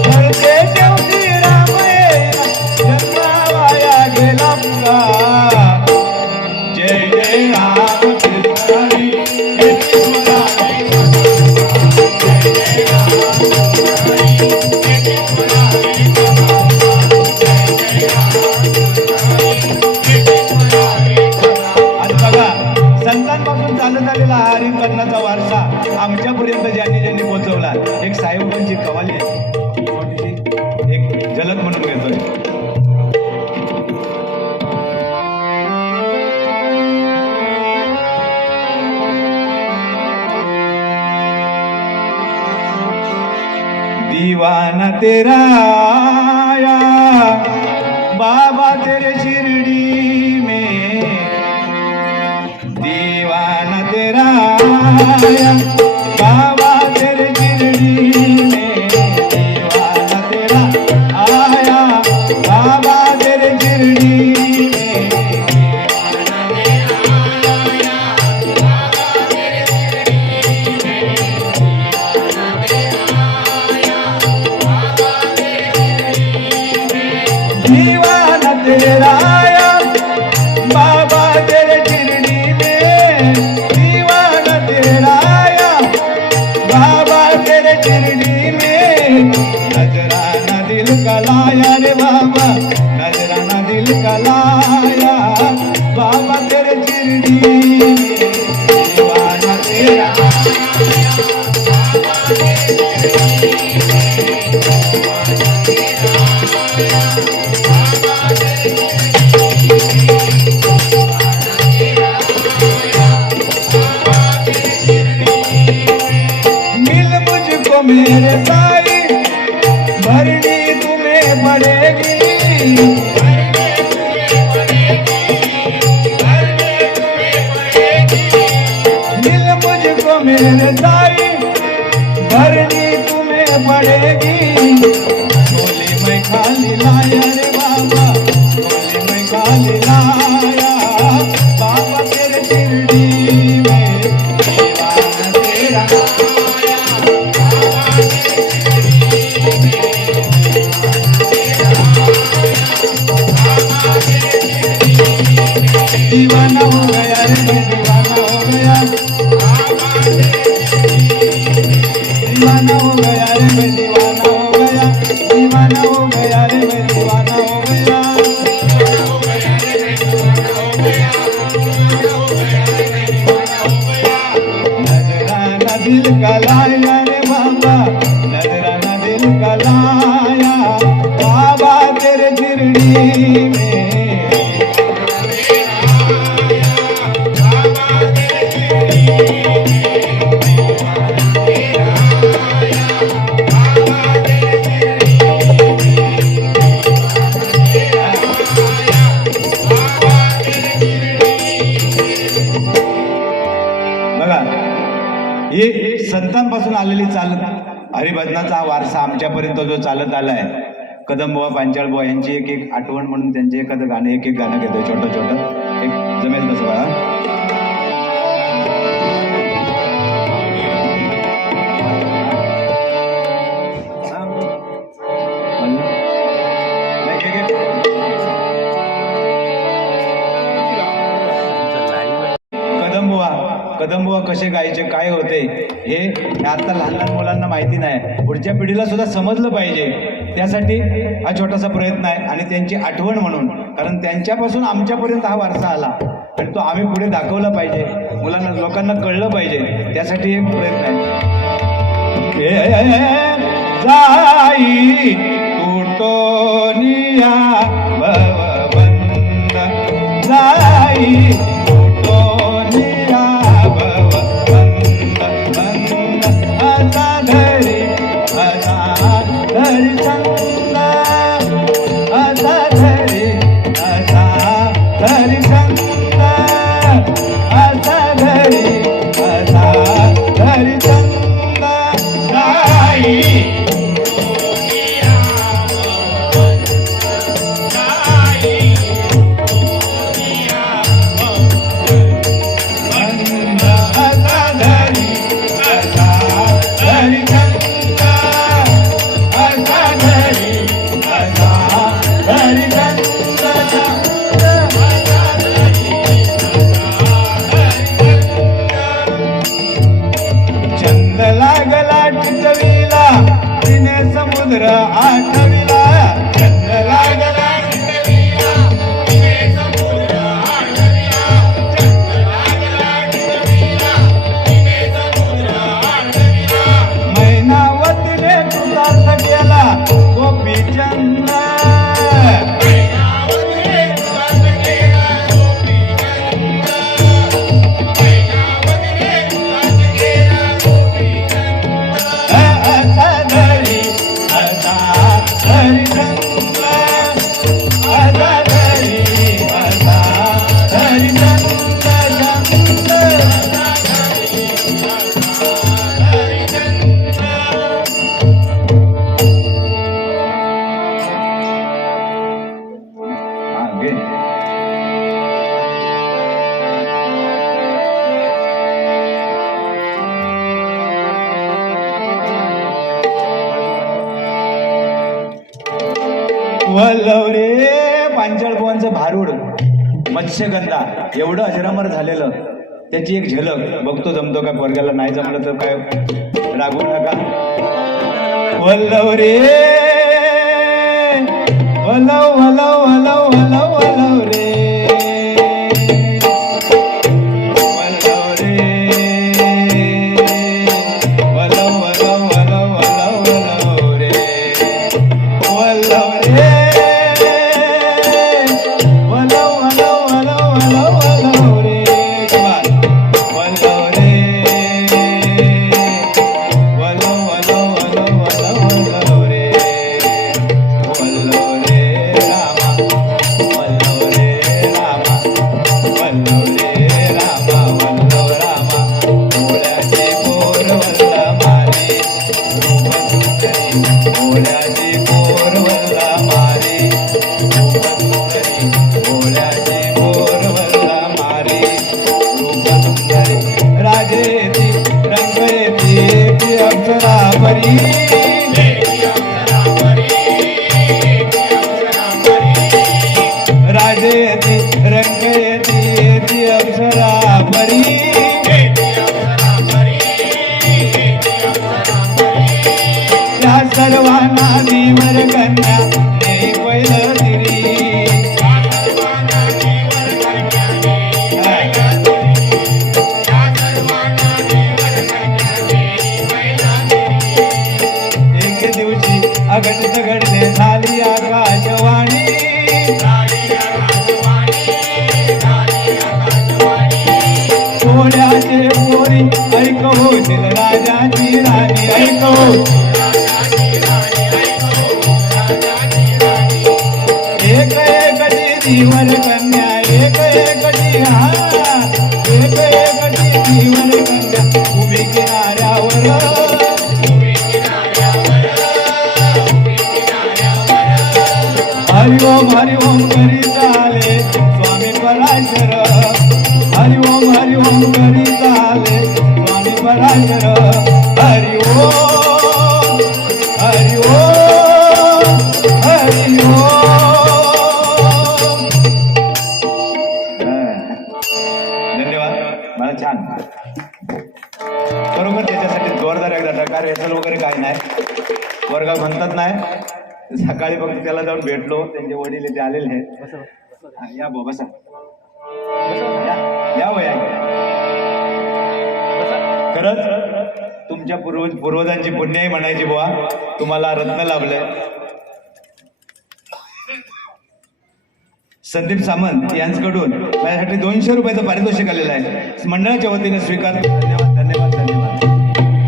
सरते शेवटी राम येईना, जन्म वाया गेला मुला. जय जय राम कृष्ण हरी. दीवाना तेरा आया बाबा तेरे शिरडी में, दीवाना तेरा आया बाबा तेरे शिरडी में, दीवाना तेरा आया बाबा तेरे शिरडी में, दीवाना तेरा आया बाबा तेरे शिरडी में, दीवाना तेरा आया बाबा तेरे शिरडी में, नजराना दिल का लाया रे बाबा, नजराना दिल का लाया बाबा तेरे शिरडी में, दीवाना तेरा मिल मुझको मेरे साई, भरनी तुम्हें पड़ेगी, मिल मुझको मेरे साई, भरनी तुम्हें पड़ेगी, बोली मैं खाली लाया रे बाबा, बोली मैं खाली लाया बाबा तेरे शिरडी में, दीवाना तेरा दीवाना हो गया रे मैं दीवाना हो गया, दीवाना हो गया रे मैं दीवाना हो गया, दीवाना हो गया रे मैं दीवाना हो गया, नजराना दिल का लाया रे बाबा, नजराना दिल का लाया बाबा तेरे शिरडी में, बघा हे संतांपासून आलेली चालत हरिभजनाचा हा वारसा आमच्यापर्यंत जो चालत आलाय, कदमबुवा पांचाळबुवा यांची एक एक आठवण म्हणून त्यांचे एखादं गाणं एक एक गाणं घेतोय छोटं छोटं, एक जमेल तसं बघा. कदमबुवा कसे गायचे, काय होते हे आता लहान लहान मुलांना माहिती नाही, पुढच्या पिढीला सुद्धा समजलं पाहिजे, त्यासाठी हा छोटासा प्रयत्न आहे आणि त्यांची आठवण म्हणून, कारण त्यांच्यापासून आमच्यापर्यंत हा वारसा आला आणि तो आम्ही पुढे दाखवला पाहिजे, मुलांना लोकांना कळलं पाहिजे, त्यासाठी एक प्रयत्न आहे. जाई तुटोनिया भवबंद, जाई तुटोनिया भवबंद, बंद असा धरी चंद, असा धरी चंद, असा धरी चंद, जाई वल्लव रे पांचाळ बुवांचं भारूड मत्स्यगंधा एवढं अजरामर झालेलं त्याची एक झलक बघतो जमतो का पोरग्याला नाही जमलं तर काय रागवू नका वल्लव रे वल्लव वल्लव वल्लव वल्लव वल्लव रे वल्लव रे वल्लव वल्लव वल्लव वल्लव वल्लव रे वल्लव रे वल्लव वल्लव वल्लव वल्लव वल्लव रे वल्लव रे वल्लव वल्लव वल्लव वल्लव वल्लव रे वल्लव रे रामा वल्लव रे रामा वल्लव रे रामा वल्लव रामा मोळ्याची पोर वल्ला मारी रूप सुंदरी मोळ्याची पोर वल्ला मारी रूप सुंदरी मोळ्याची पोर वल्ला मारी रूप सुंदरी राजेती रंगयती अप्सरा परी राजेती रंगयती अप्सरा परी या सर्वांना देवर कन्या ने पहिलं तिरी एक दिवशी अगणित घडले झाली आकाशवाणी पोळ्याचे पोरी ऐकवो राजाची राणी ऐकवो एक एकटी जीवन कन्या एक एकटी हा एक एकटी जीवन कन्या उभी किनाऱ्यावर हरि ओम करीत आले स्वामी पराशर हरि ओम करीत आले स्वामी पराशर हरि ओम हरि ओम हरि ओम धन्यवाद मला छान बरोबर त्याच्यासाठी जोरदार एकदा टकार हेसल वगैरे काय नाही वर्गात म्हणतात नाही सकाळी फक्त त्याला जाऊन भेटलो त्यांचे वडील ते आलेले आहेत हा, या बुवा बसा या वया खरंच तुमच्या पूर्वजांची पुण्याई म्हणायची बुवा तुम्हाला रत्न लाभलंय संदीप सामंत यांच्याकडून माझ्यासाठी 200 रुपयाचं पारितोषिक आलेलं आहे मंडळाच्या वतीने स्वीकार धन्यवाद धन्यवाद धन्यवाद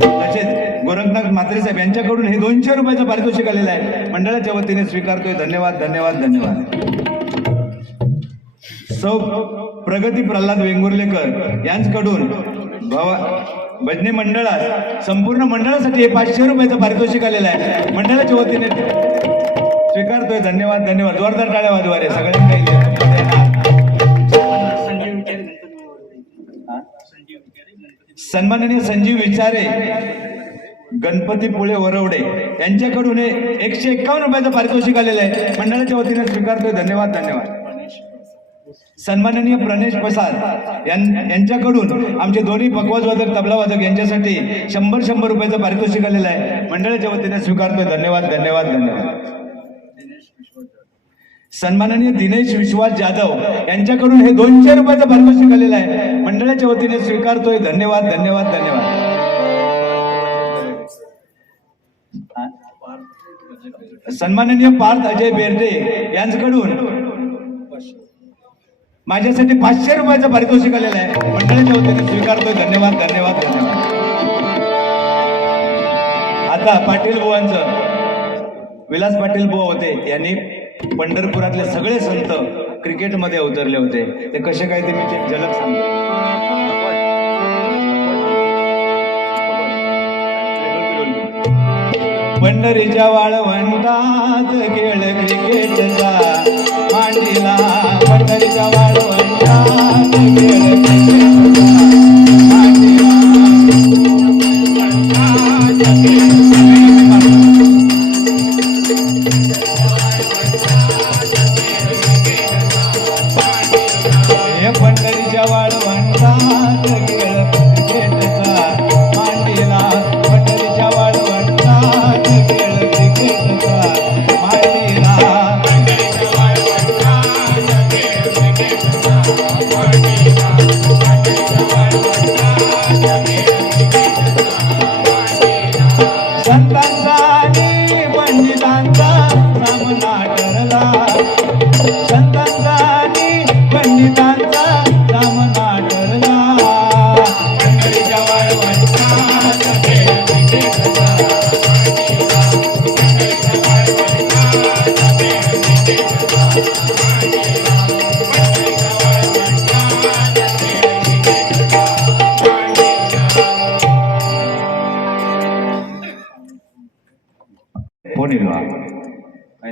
तसेच गोरखनाथ म्हात्रे साहेब यांच्याकडून हे 200 रुपयाचं पारितोषिक आलेलं आहे मंडळाच्या वतीने स्वीकारतोय धन्यवाद धन्यवाद धन्यवाद सौ प्रगती प्रल्हाद वेंगुर्लेकर यांच्याकडून भजनी मंडळात संपूर्ण मंडळासाठी हे 500 रुपयाचं पारितोषिक आलेलं आहे मंडळाच्या वतीने स्वीकारतोय धन्यवाद धन्यवाद जोरदार टाळ्या वाजवा रे सगळ्यांना सन्माननीय संजीव विचारे गणपती पुळे वरवडे यांच्याकडून 151 रुपयाचं पारितोषिक आलेलं आहे मंडळाच्या वतीने स्वीकारतोय धन्यवाद धन्यवाद सन्माननीय प्रणेश प्रसाद यांच्याकडून आमचे दोन्ही पकवाजवादक तबलावादक यांच्यासाठी 100 रुपयाचं पारितोषिक आलेलं आहे मंडळाच्या वतीने स्वीकारतोय धन्यवाद धन्यवाद धन्यवाद सन्माननीय दिनेश विश्वास जाधव यांच्याकडून हे 200 रुपयाचं पारितोषिक आलेलं आहे मंडळाच्या वतीने स्वीकारतोय धन्यवाद धन्यवाद धन्यवाद सन्माननीय पार्थ अजय बेर्डे यांच्याकडून माझ्यासाठी 500 रुपयाचं पारितोषिक आलेलं आहे मंडळाच्या वतीने स्वीकारतोय धन्यवाद धन्यवाद धन्यवाद आता पाटील बुवांचं विलास पाटील बुवा होते यांनी पंढरपुरातले सगळे संत क्रिकेटमध्ये अवतरले होते ते कसे काय ते मी एक झलक सांगतो पंढरीच्या वाळवंटात खेळ क्रिकेटचा मांडीला पंढरीच्या वाळवंटात खेळ क्रिकेटचा मांडीला पंढरीच्या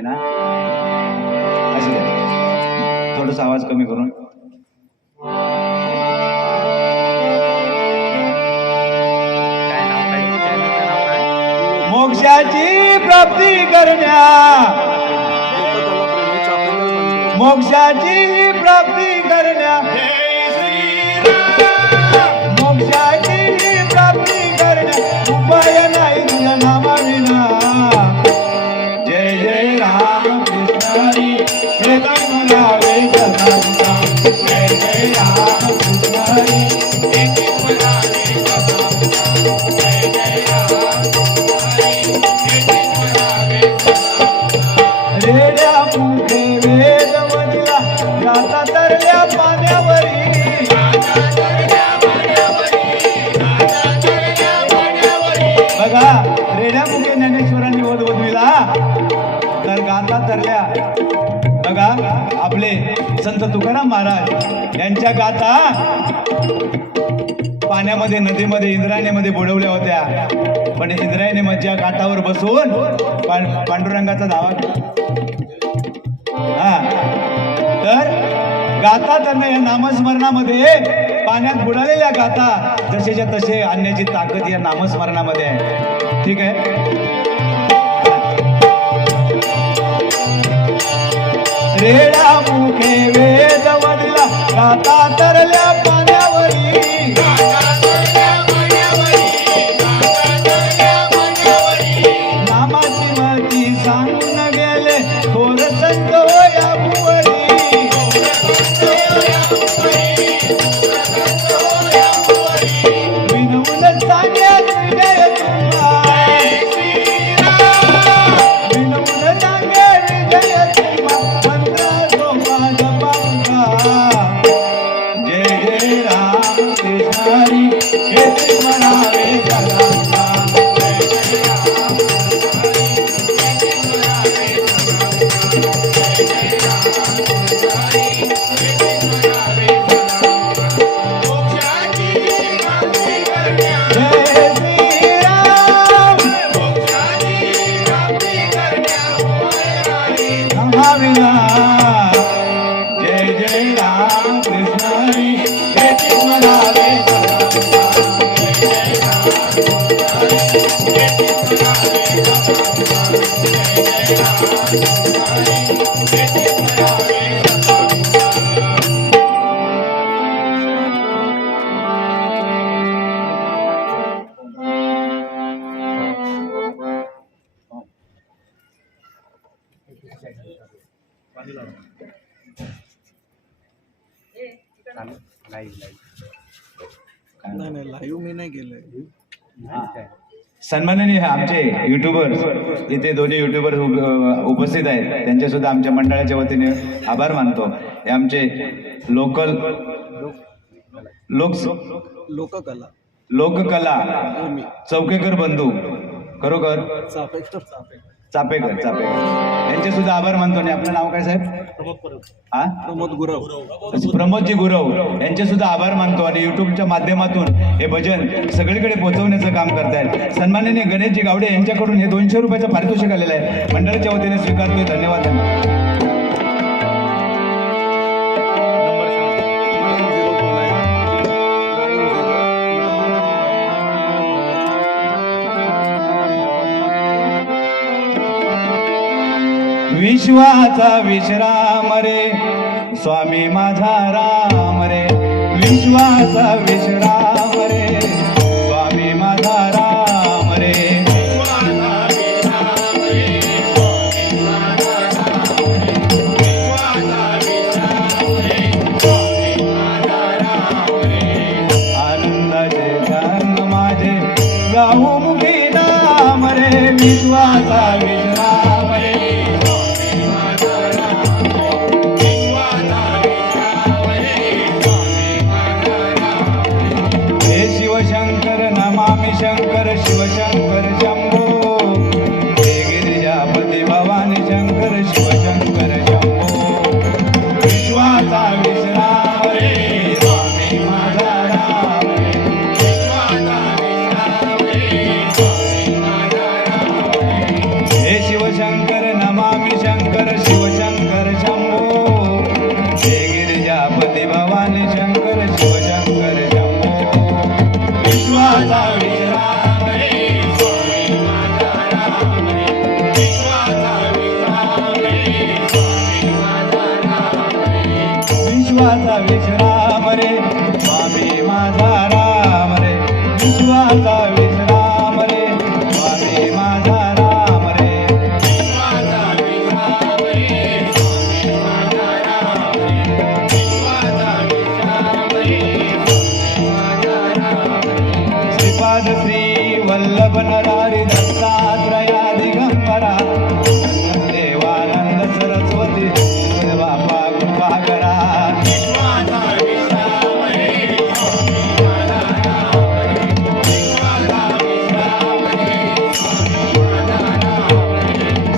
ना असं द्या थोडासा आवाज कमी करून. मोक्षाची प्राप्ती करण्या मोक्षाची प्राप्ती करण्या मोक्षाची प्राप्ती करण्या उपाय नाही तुझ्या नामाविना. जय जय राम कृष्ण हरी हे म्हणावे सदा. जय जय राम कृष्ण हरी हे म्हणावे सदा. जय जय राम रेड्या मुखे वेद मधला गाता तरल्या पाण्यावरी. बघा रेड्या मुखे ज्ञानेश्वरांनी वधविला तर गाता तरल्या. बघा आपले संत तुकाराम महाराज यांच्या गाता पाण्यामध्ये नदीमध्ये इंद्रायणीमध्ये बुडवल्या होत्या. पण इंद्रायणीच्या काठावर बसून पांडुरंगाचा धावा हा तर गाता त्यांना या नामस्मरणामध्ये पाण्यात बुडालेल्या गाता जसेच्या तसे आणण्याची ताकद या नामस्मरणामध्ये आहे. ठीक आहे. रेडा मुखे वेद मधला गाता तरल्या पाण्यावरी. नामाची महती सांगून गेले थोर संत या भुवरी. विनवून सांगण्यात विजय तुम्हा. विनवून सांगे विजय तुम्हा. मंत्र सोपा जपांचा. जय जय राम कृष्ण हरी हे म्हणावे सदा. जय जय राम कृष्ण हरी हे म्हणावे नाही लाईव्ह मी नाही केलंय. सन्माननीय आमचे युट्यूबर इथे दोन्ही युट्यूबर उपस्थित आहेत त्यांचे सुद्धा आमच्या मंडळाच्या वतीने आभार मानतो. हे आमचे लोकल लोककला चौकेकर बंधू खरोखर चापेकर यांचे सुद्धा आभार मानतो. आणि आपलं नाव काय साहेब? प्रमोद गुरव. प्रमोदजी गुरव यांचे सुद्धा आभार मानतो. आणि युट्यूबच्या माध्यमातून हे भजन सगळीकडे पोहोचवण्याचं काम करतायत. सन्माननीय गणेशजी गावडे यांच्याकडून हे 200 रुपयाचं पारितोषिक आलेलं आहे. मंडळाच्या वतीने स्वीकारतोय. धन्यवाद. विश्वाचा विश्राम रे स्वामी माझा राम रे. विश्वाचा विश्राम रे स्वामी माझा राम रे. आनंदाचे धन माझे गाऊ मुखी नाम रे. विश्वाचा विश्राम रे भवानी शंकर शिवशंकर शंभो विश्वाचा विश्राम रे स्वामी माझा राम रे विश्वाचा विश्राम रे स्वामी माझा राम रे विश्वाचा विश्राम रे स्वामी माझा राम रे विश्वाचा विश्राम रे स्वामी माझा राम रे विश्वाचा विश्राम रे स्वामी माझा राम रे विश्वाचा विश्राम रे स्वामी माझा राम रे श्रीपाद श्री वल्लभ नरारी दत्तात्रया दिगंबरा देवानंद सरस्वती बापा कृपाकरा विश्वाचा विश्राम रे स्वामी माझा राम रे विश्वाचा विश्राम रे स्वामी माझा राम रे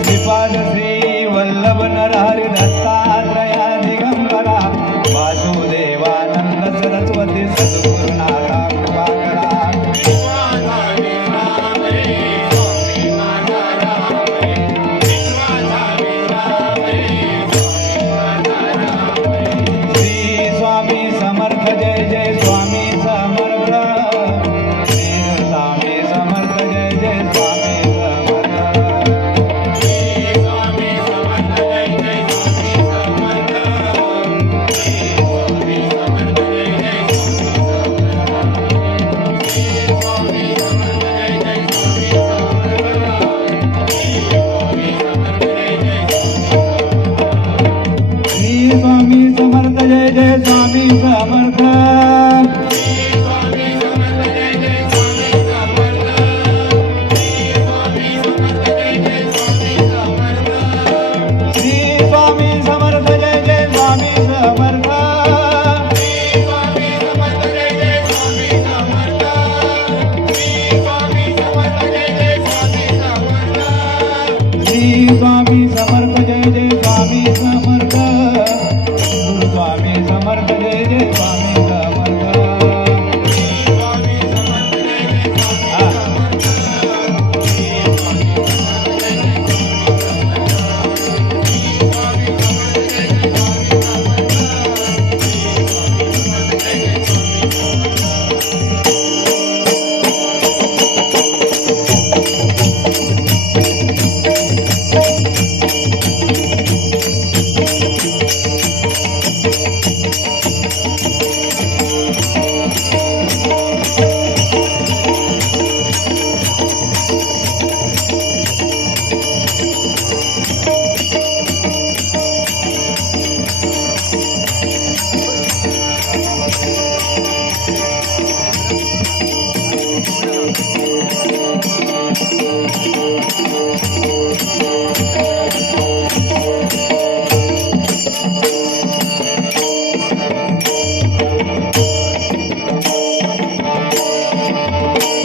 श्रीपाद श्री वल्लभ नरहरी दत्तात्रया दिगंबरा वासुदेवानंद सरस्वती सद्गुरुनाथा कृपाकरा विश्वाचा विश्राम रे स्वामी माझा राम रे विश्वाचा विश्राम रे स्वामी माझा राम रे श्री स्वामी समर्थ जय जय स्वामी समर्थ श्री स्वामी समर्थ जय जय स्वामी समर्थ श्री स्वामी समर्थ जय जय स्वामी समर्थ श्री स्वामी समर्थ जय जय स्वामी समर्थ श्री स्वामी समर्थ जय जय स्वामी समर्थ श्री स्वामी समर्थ जय जय स्वामी समर्थ श्री स्वामी समर्थ जय जय स्वामी समर्थ श्री स्वामी समर्थ जय जय स्वामी समर्थ श्री स्वामी समर्थ जय जय स्वामी समर्थ श्री स्वामी समर्थ जय जय स्वामी समर्थ श्री स्वामी समर्थ जय जय स्वामी समर्थ श्री स्वामी समर्थ जय जय स्वामी समर्थ गुरु स्वामी समर्थ जय जय स्वामी समर्थ श्री स्वामी समर्थ जय जय स्वामी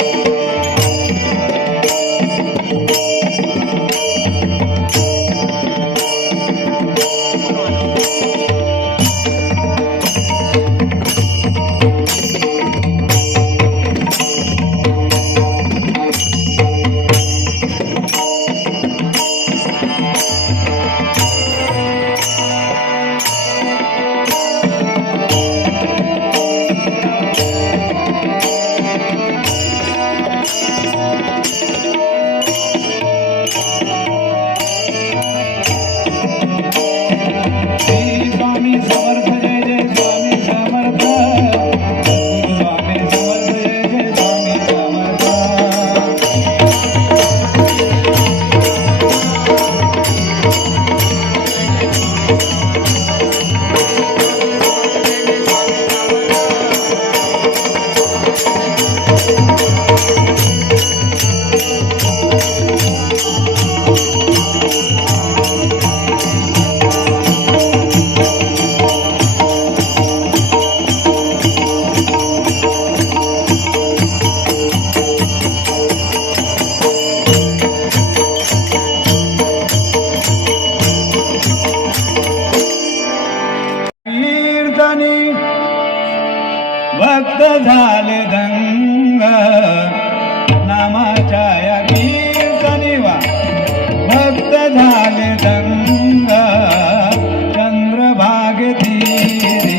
समर्थ श्री स्वामी समर्थ जय जय स्वामी समर्थ श्री स्वामी समर्थ जय जय स्वामी समर्थ श्री स्वामी समर्थ जय जय स्वामी समर्थ भक्त झाले दंग नामाच्या या कीर्तनीवा भक्त झाले दंग चंद्रभागे तीरी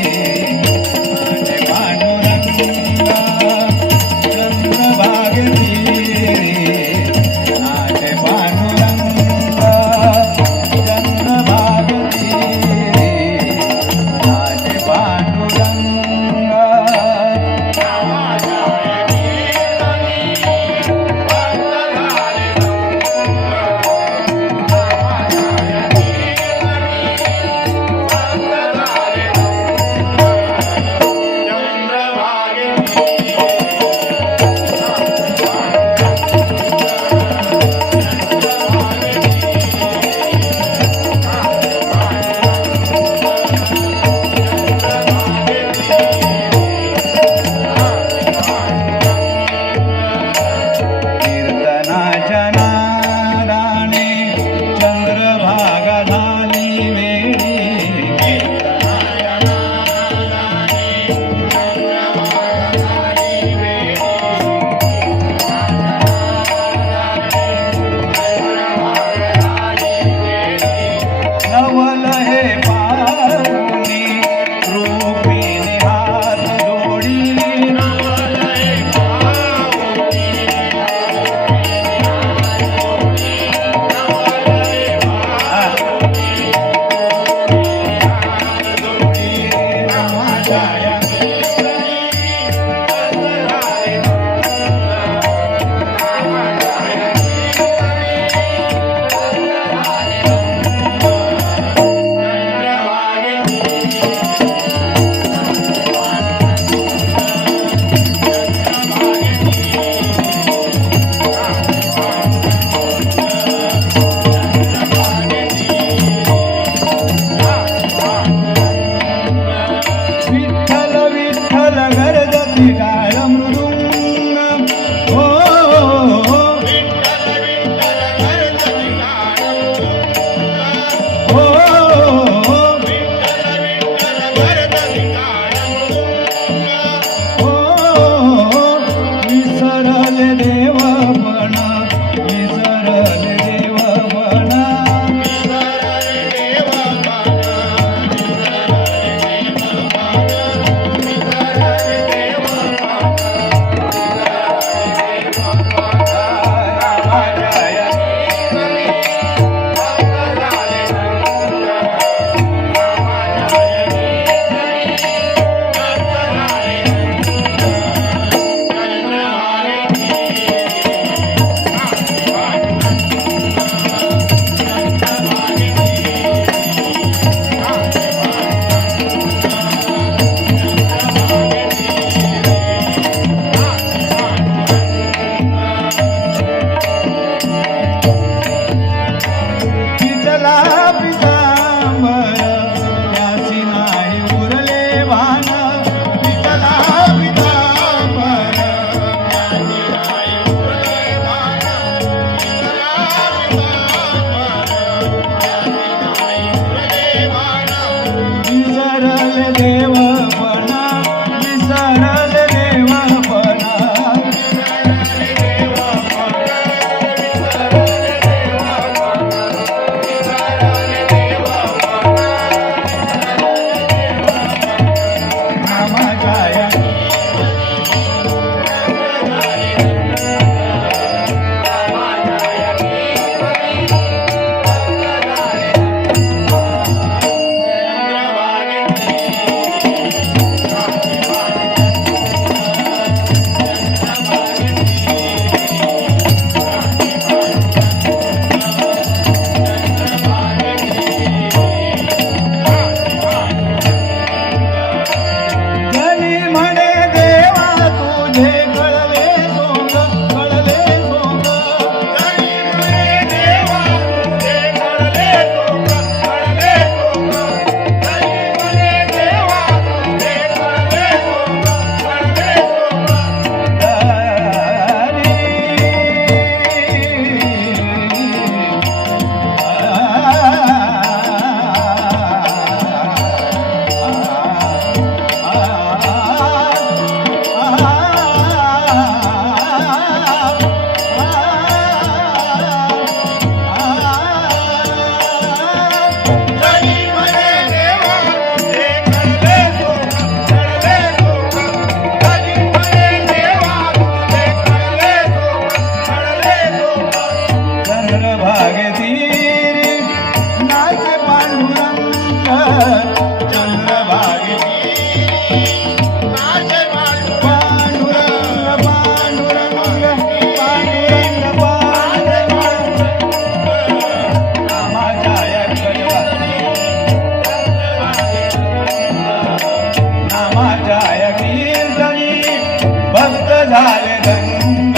झाले रंग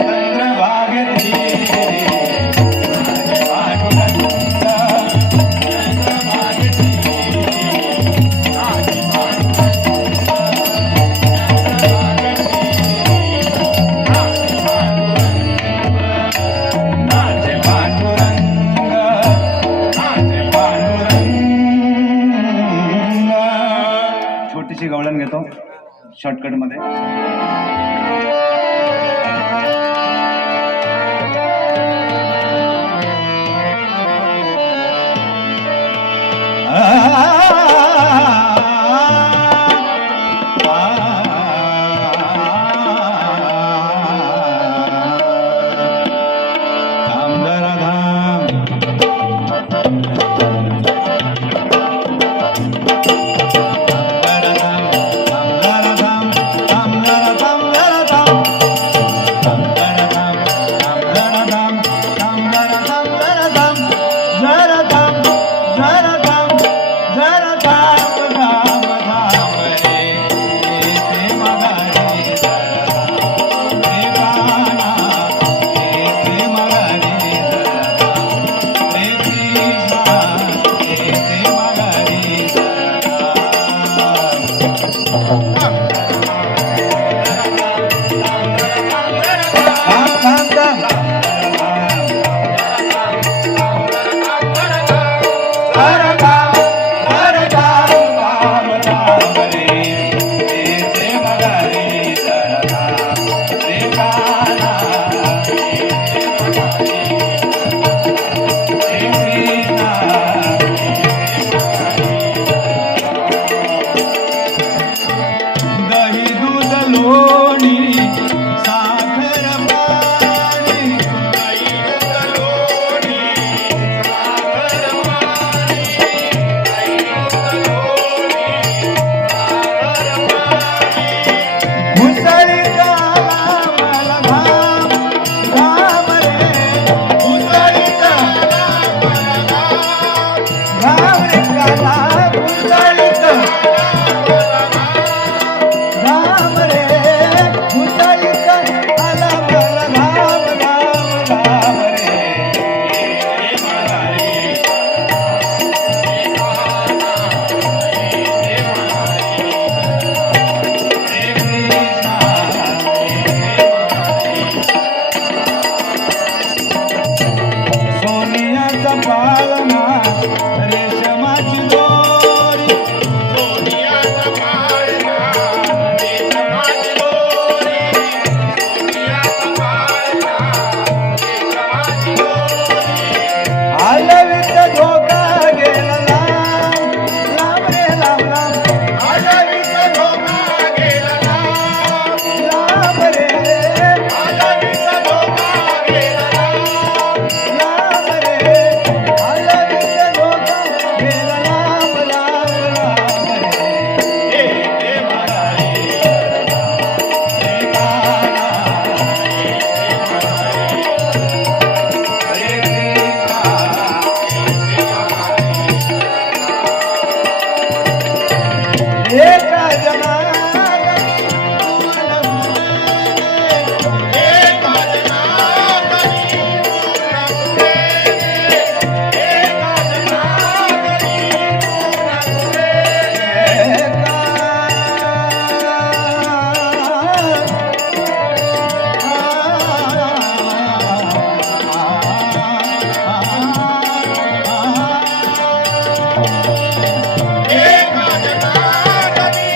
चंद्रभागेती पांडुरंग चंद्रभागेती नाचे पांडुरंग नाचे पांडुरंग. छोटीशी गवळण घेतो शॉर्टकट मध्ये. धाम जरा धाम दही दूध लोणी साखर पाणी दही दूध लोणी साखर पाणी दही दूध लोणी साखर पाणी मुसळी मला घाम घाम रे मुसळी मला घाम रे काला मुसळी राम रे मुसळीत आला मला राम राम राम रे सोनियाचा पाळणा रेशमाची दोरी सोनियाचा पाळणा रेशमाची दोरी सोनियाचा पाळणा रेशमाची दोरी आलवीत धोका गेला लांब लांब रे लांब लांब आलवीत धोका गेला लांब लांब रे आलवीत धोका गेला लांब रे आलवीत धोका गेला लांब लांब लांब रे हे महाराज हे काना हे एका जनागरी पूर्ण फुले एका जनागरी पूर्ण फुले एका जनागरी पूर्ण फुले एका जनागरी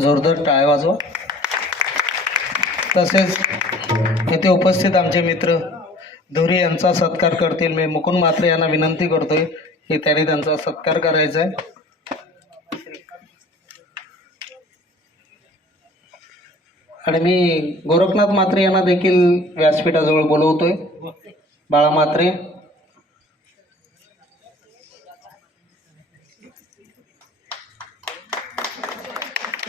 जोरदार टाळ्या वाजवा. तसेच येथे उपस्थित आमचे मित्र धुरी यांचा सत्कार करतील. मी मुकुंद म्हात्रे यांना विनंती करतोय की त्यांनी त्यांचा सत्कार करायचा आहे. आणि मी गोरखनाथ म्हात्रे यांना देखील व्यासपीठाजवळ बोलवतोय. बाळा म्हात्रे,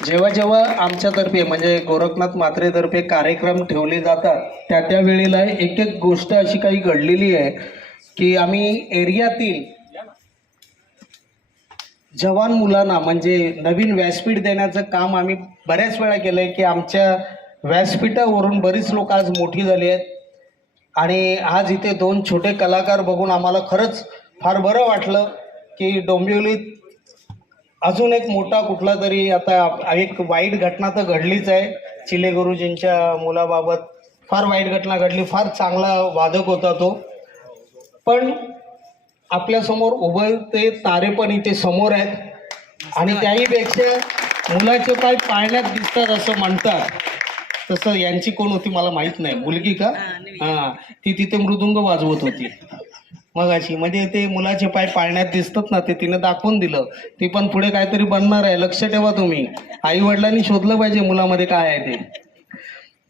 जेव्हा जेव्हा आमच्यातर्फे म्हणजे गोरखनाथ म्हात्रेतर्फे कार्यक्रम ठेवले जातात त्या वेळेला एक एक गोष्ट अशी काही घडलेली आहे की आम्ही एरियातील जवान मुलांना म्हणजे नवीन व्यासपीठ देण्याचं काम आम्ही बऱ्याच वेळा केलं आहे की आमच्या व्यासपीठावरून बरीच लोक आज मोठी झाली आहेत. आणि आज इथे 2 छोटे कलाकार बघून आम्हाला खरंच फार बरं वाटलं की डोंबिवलीत अजून एक मोठा कुठला तरी, आता एक वाईट घटना तर घडलीच आहे, चिले गुरुजींच्या मुलाबाबत फार वाईट घटना घडली. फार चांगला वादक होता तो, पण आपल्यासमोर उभे तारे पण इथे समोर आहेत आणि त्याहीपेक्षा मुलाचे पाय पाळण्यात दिसतात असं म्हणतात. तसं यांची कोण होती मला माहीत नाही, मुलगी का? हां, ती तिथे मृदुंग वाजवत होती मग अशी, म्हणजे ते मुलाचे पाय पाळण्यात दिसतात ना, ते तिनं दाखवून दिलं. ती पण पुढे काहीतरी बनणार आहे, लक्ष ठेवा तुम्ही. आईवडिलांनी शोधलं पाहिजे मुलामध्ये काय आहे ते.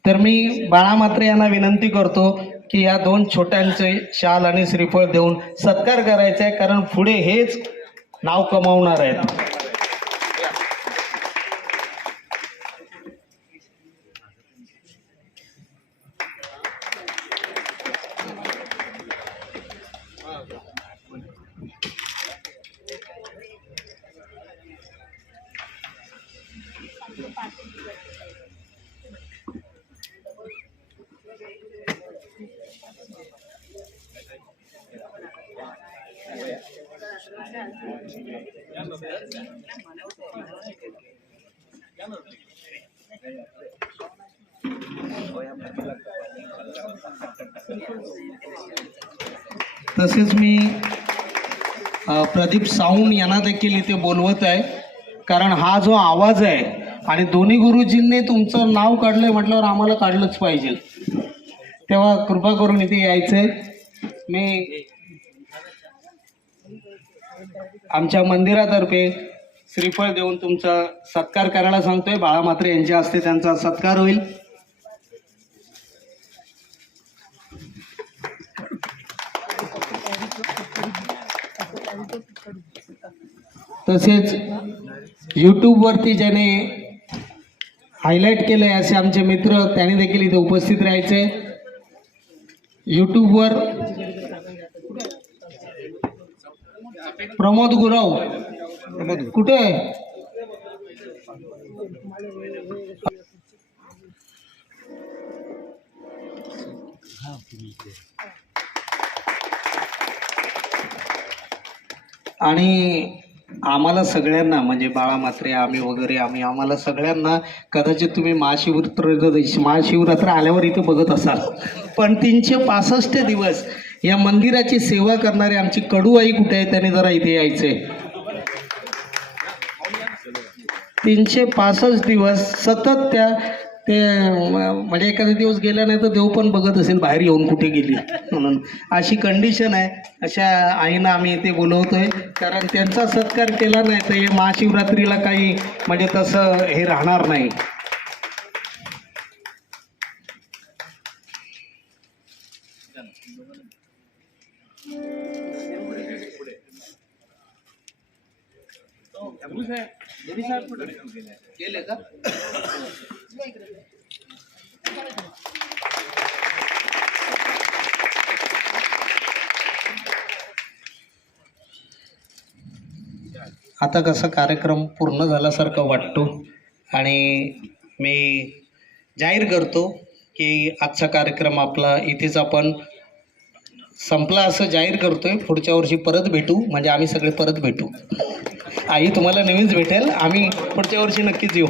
तर मी बाळा म्हात्रे यांना विनंती करतो की या 2 छोट्यांचे शाल आणि श्रीफळ देऊन सत्कार करायचा आहे, कारण पुढे हेच नाव कमावणार आहेत. तसेच मी प्रदीप साऊंड यांना देखील इथे बोलवत आहे, कारण हा जो आवाज आहे आणि दोन्ही गुरुजींनी तुमचं नाव काढलंय म्हटल्यावर आम्हाला काढलंच पाहिजे. तेव्हा कृपा करून इथे यायचंय. मी आमच्या मंदिरातर्फे श्रीफळ देऊन तुमचा सत्कार करायला सांगतोय. बाळा म्हात्रे यांच्या हस्ते त्यांचा सत्कार होईल. तसेच यूट्यूबवरती ज्याने हायलाईट केले असे आमचे मित्र, त्यांनी देखील इथे उपस्थित राहायचे. यूट्यूबवर प्रमोद गुरव कुठे आहे? आणि आम्हाला सगळ्यांना म्हणजे बाळा म्हात्रे आम्ही वगैरे आम्हाला सगळ्यांना कदाचित तुम्ही महाशिवरात्र आल्यावर इथे बघत असाल, पण 365 दिवस या मंदिराची सेवा करणारे आमची कडूआई कुठे आहे? त्याने जरा इथे यायचे. 365 दिवस सतत ते म्हणजे एखादा दिवस गेला नाही तर देव पण बघत असेल बाहेर येऊन कुठे गेली म्हणून, अशी कंडिशन आहे. अशा आईना आम्ही इथे बोलवतोय, कारण त्यांचा सत्कार केला नाही तर हे महाशिवरात्रीला काही म्हणजे तसं हे राहणार नाही. गेले का? आता कसं कार्यक्रम पूर्ण झाल्यासारखं वाटतो आणि मी जाहीर करतो की आजचा कार्यक्रम आपला इथेच आपण संपला असं जाहीर करतोय. पुढच्या वर्षी परत भेटू, म्हणजे आम्ही सगळे परत भेटू. आई तुम्हाला नेहमीच भेटेल, आम्ही पुढच्या वर्षी नक्कीच येऊ.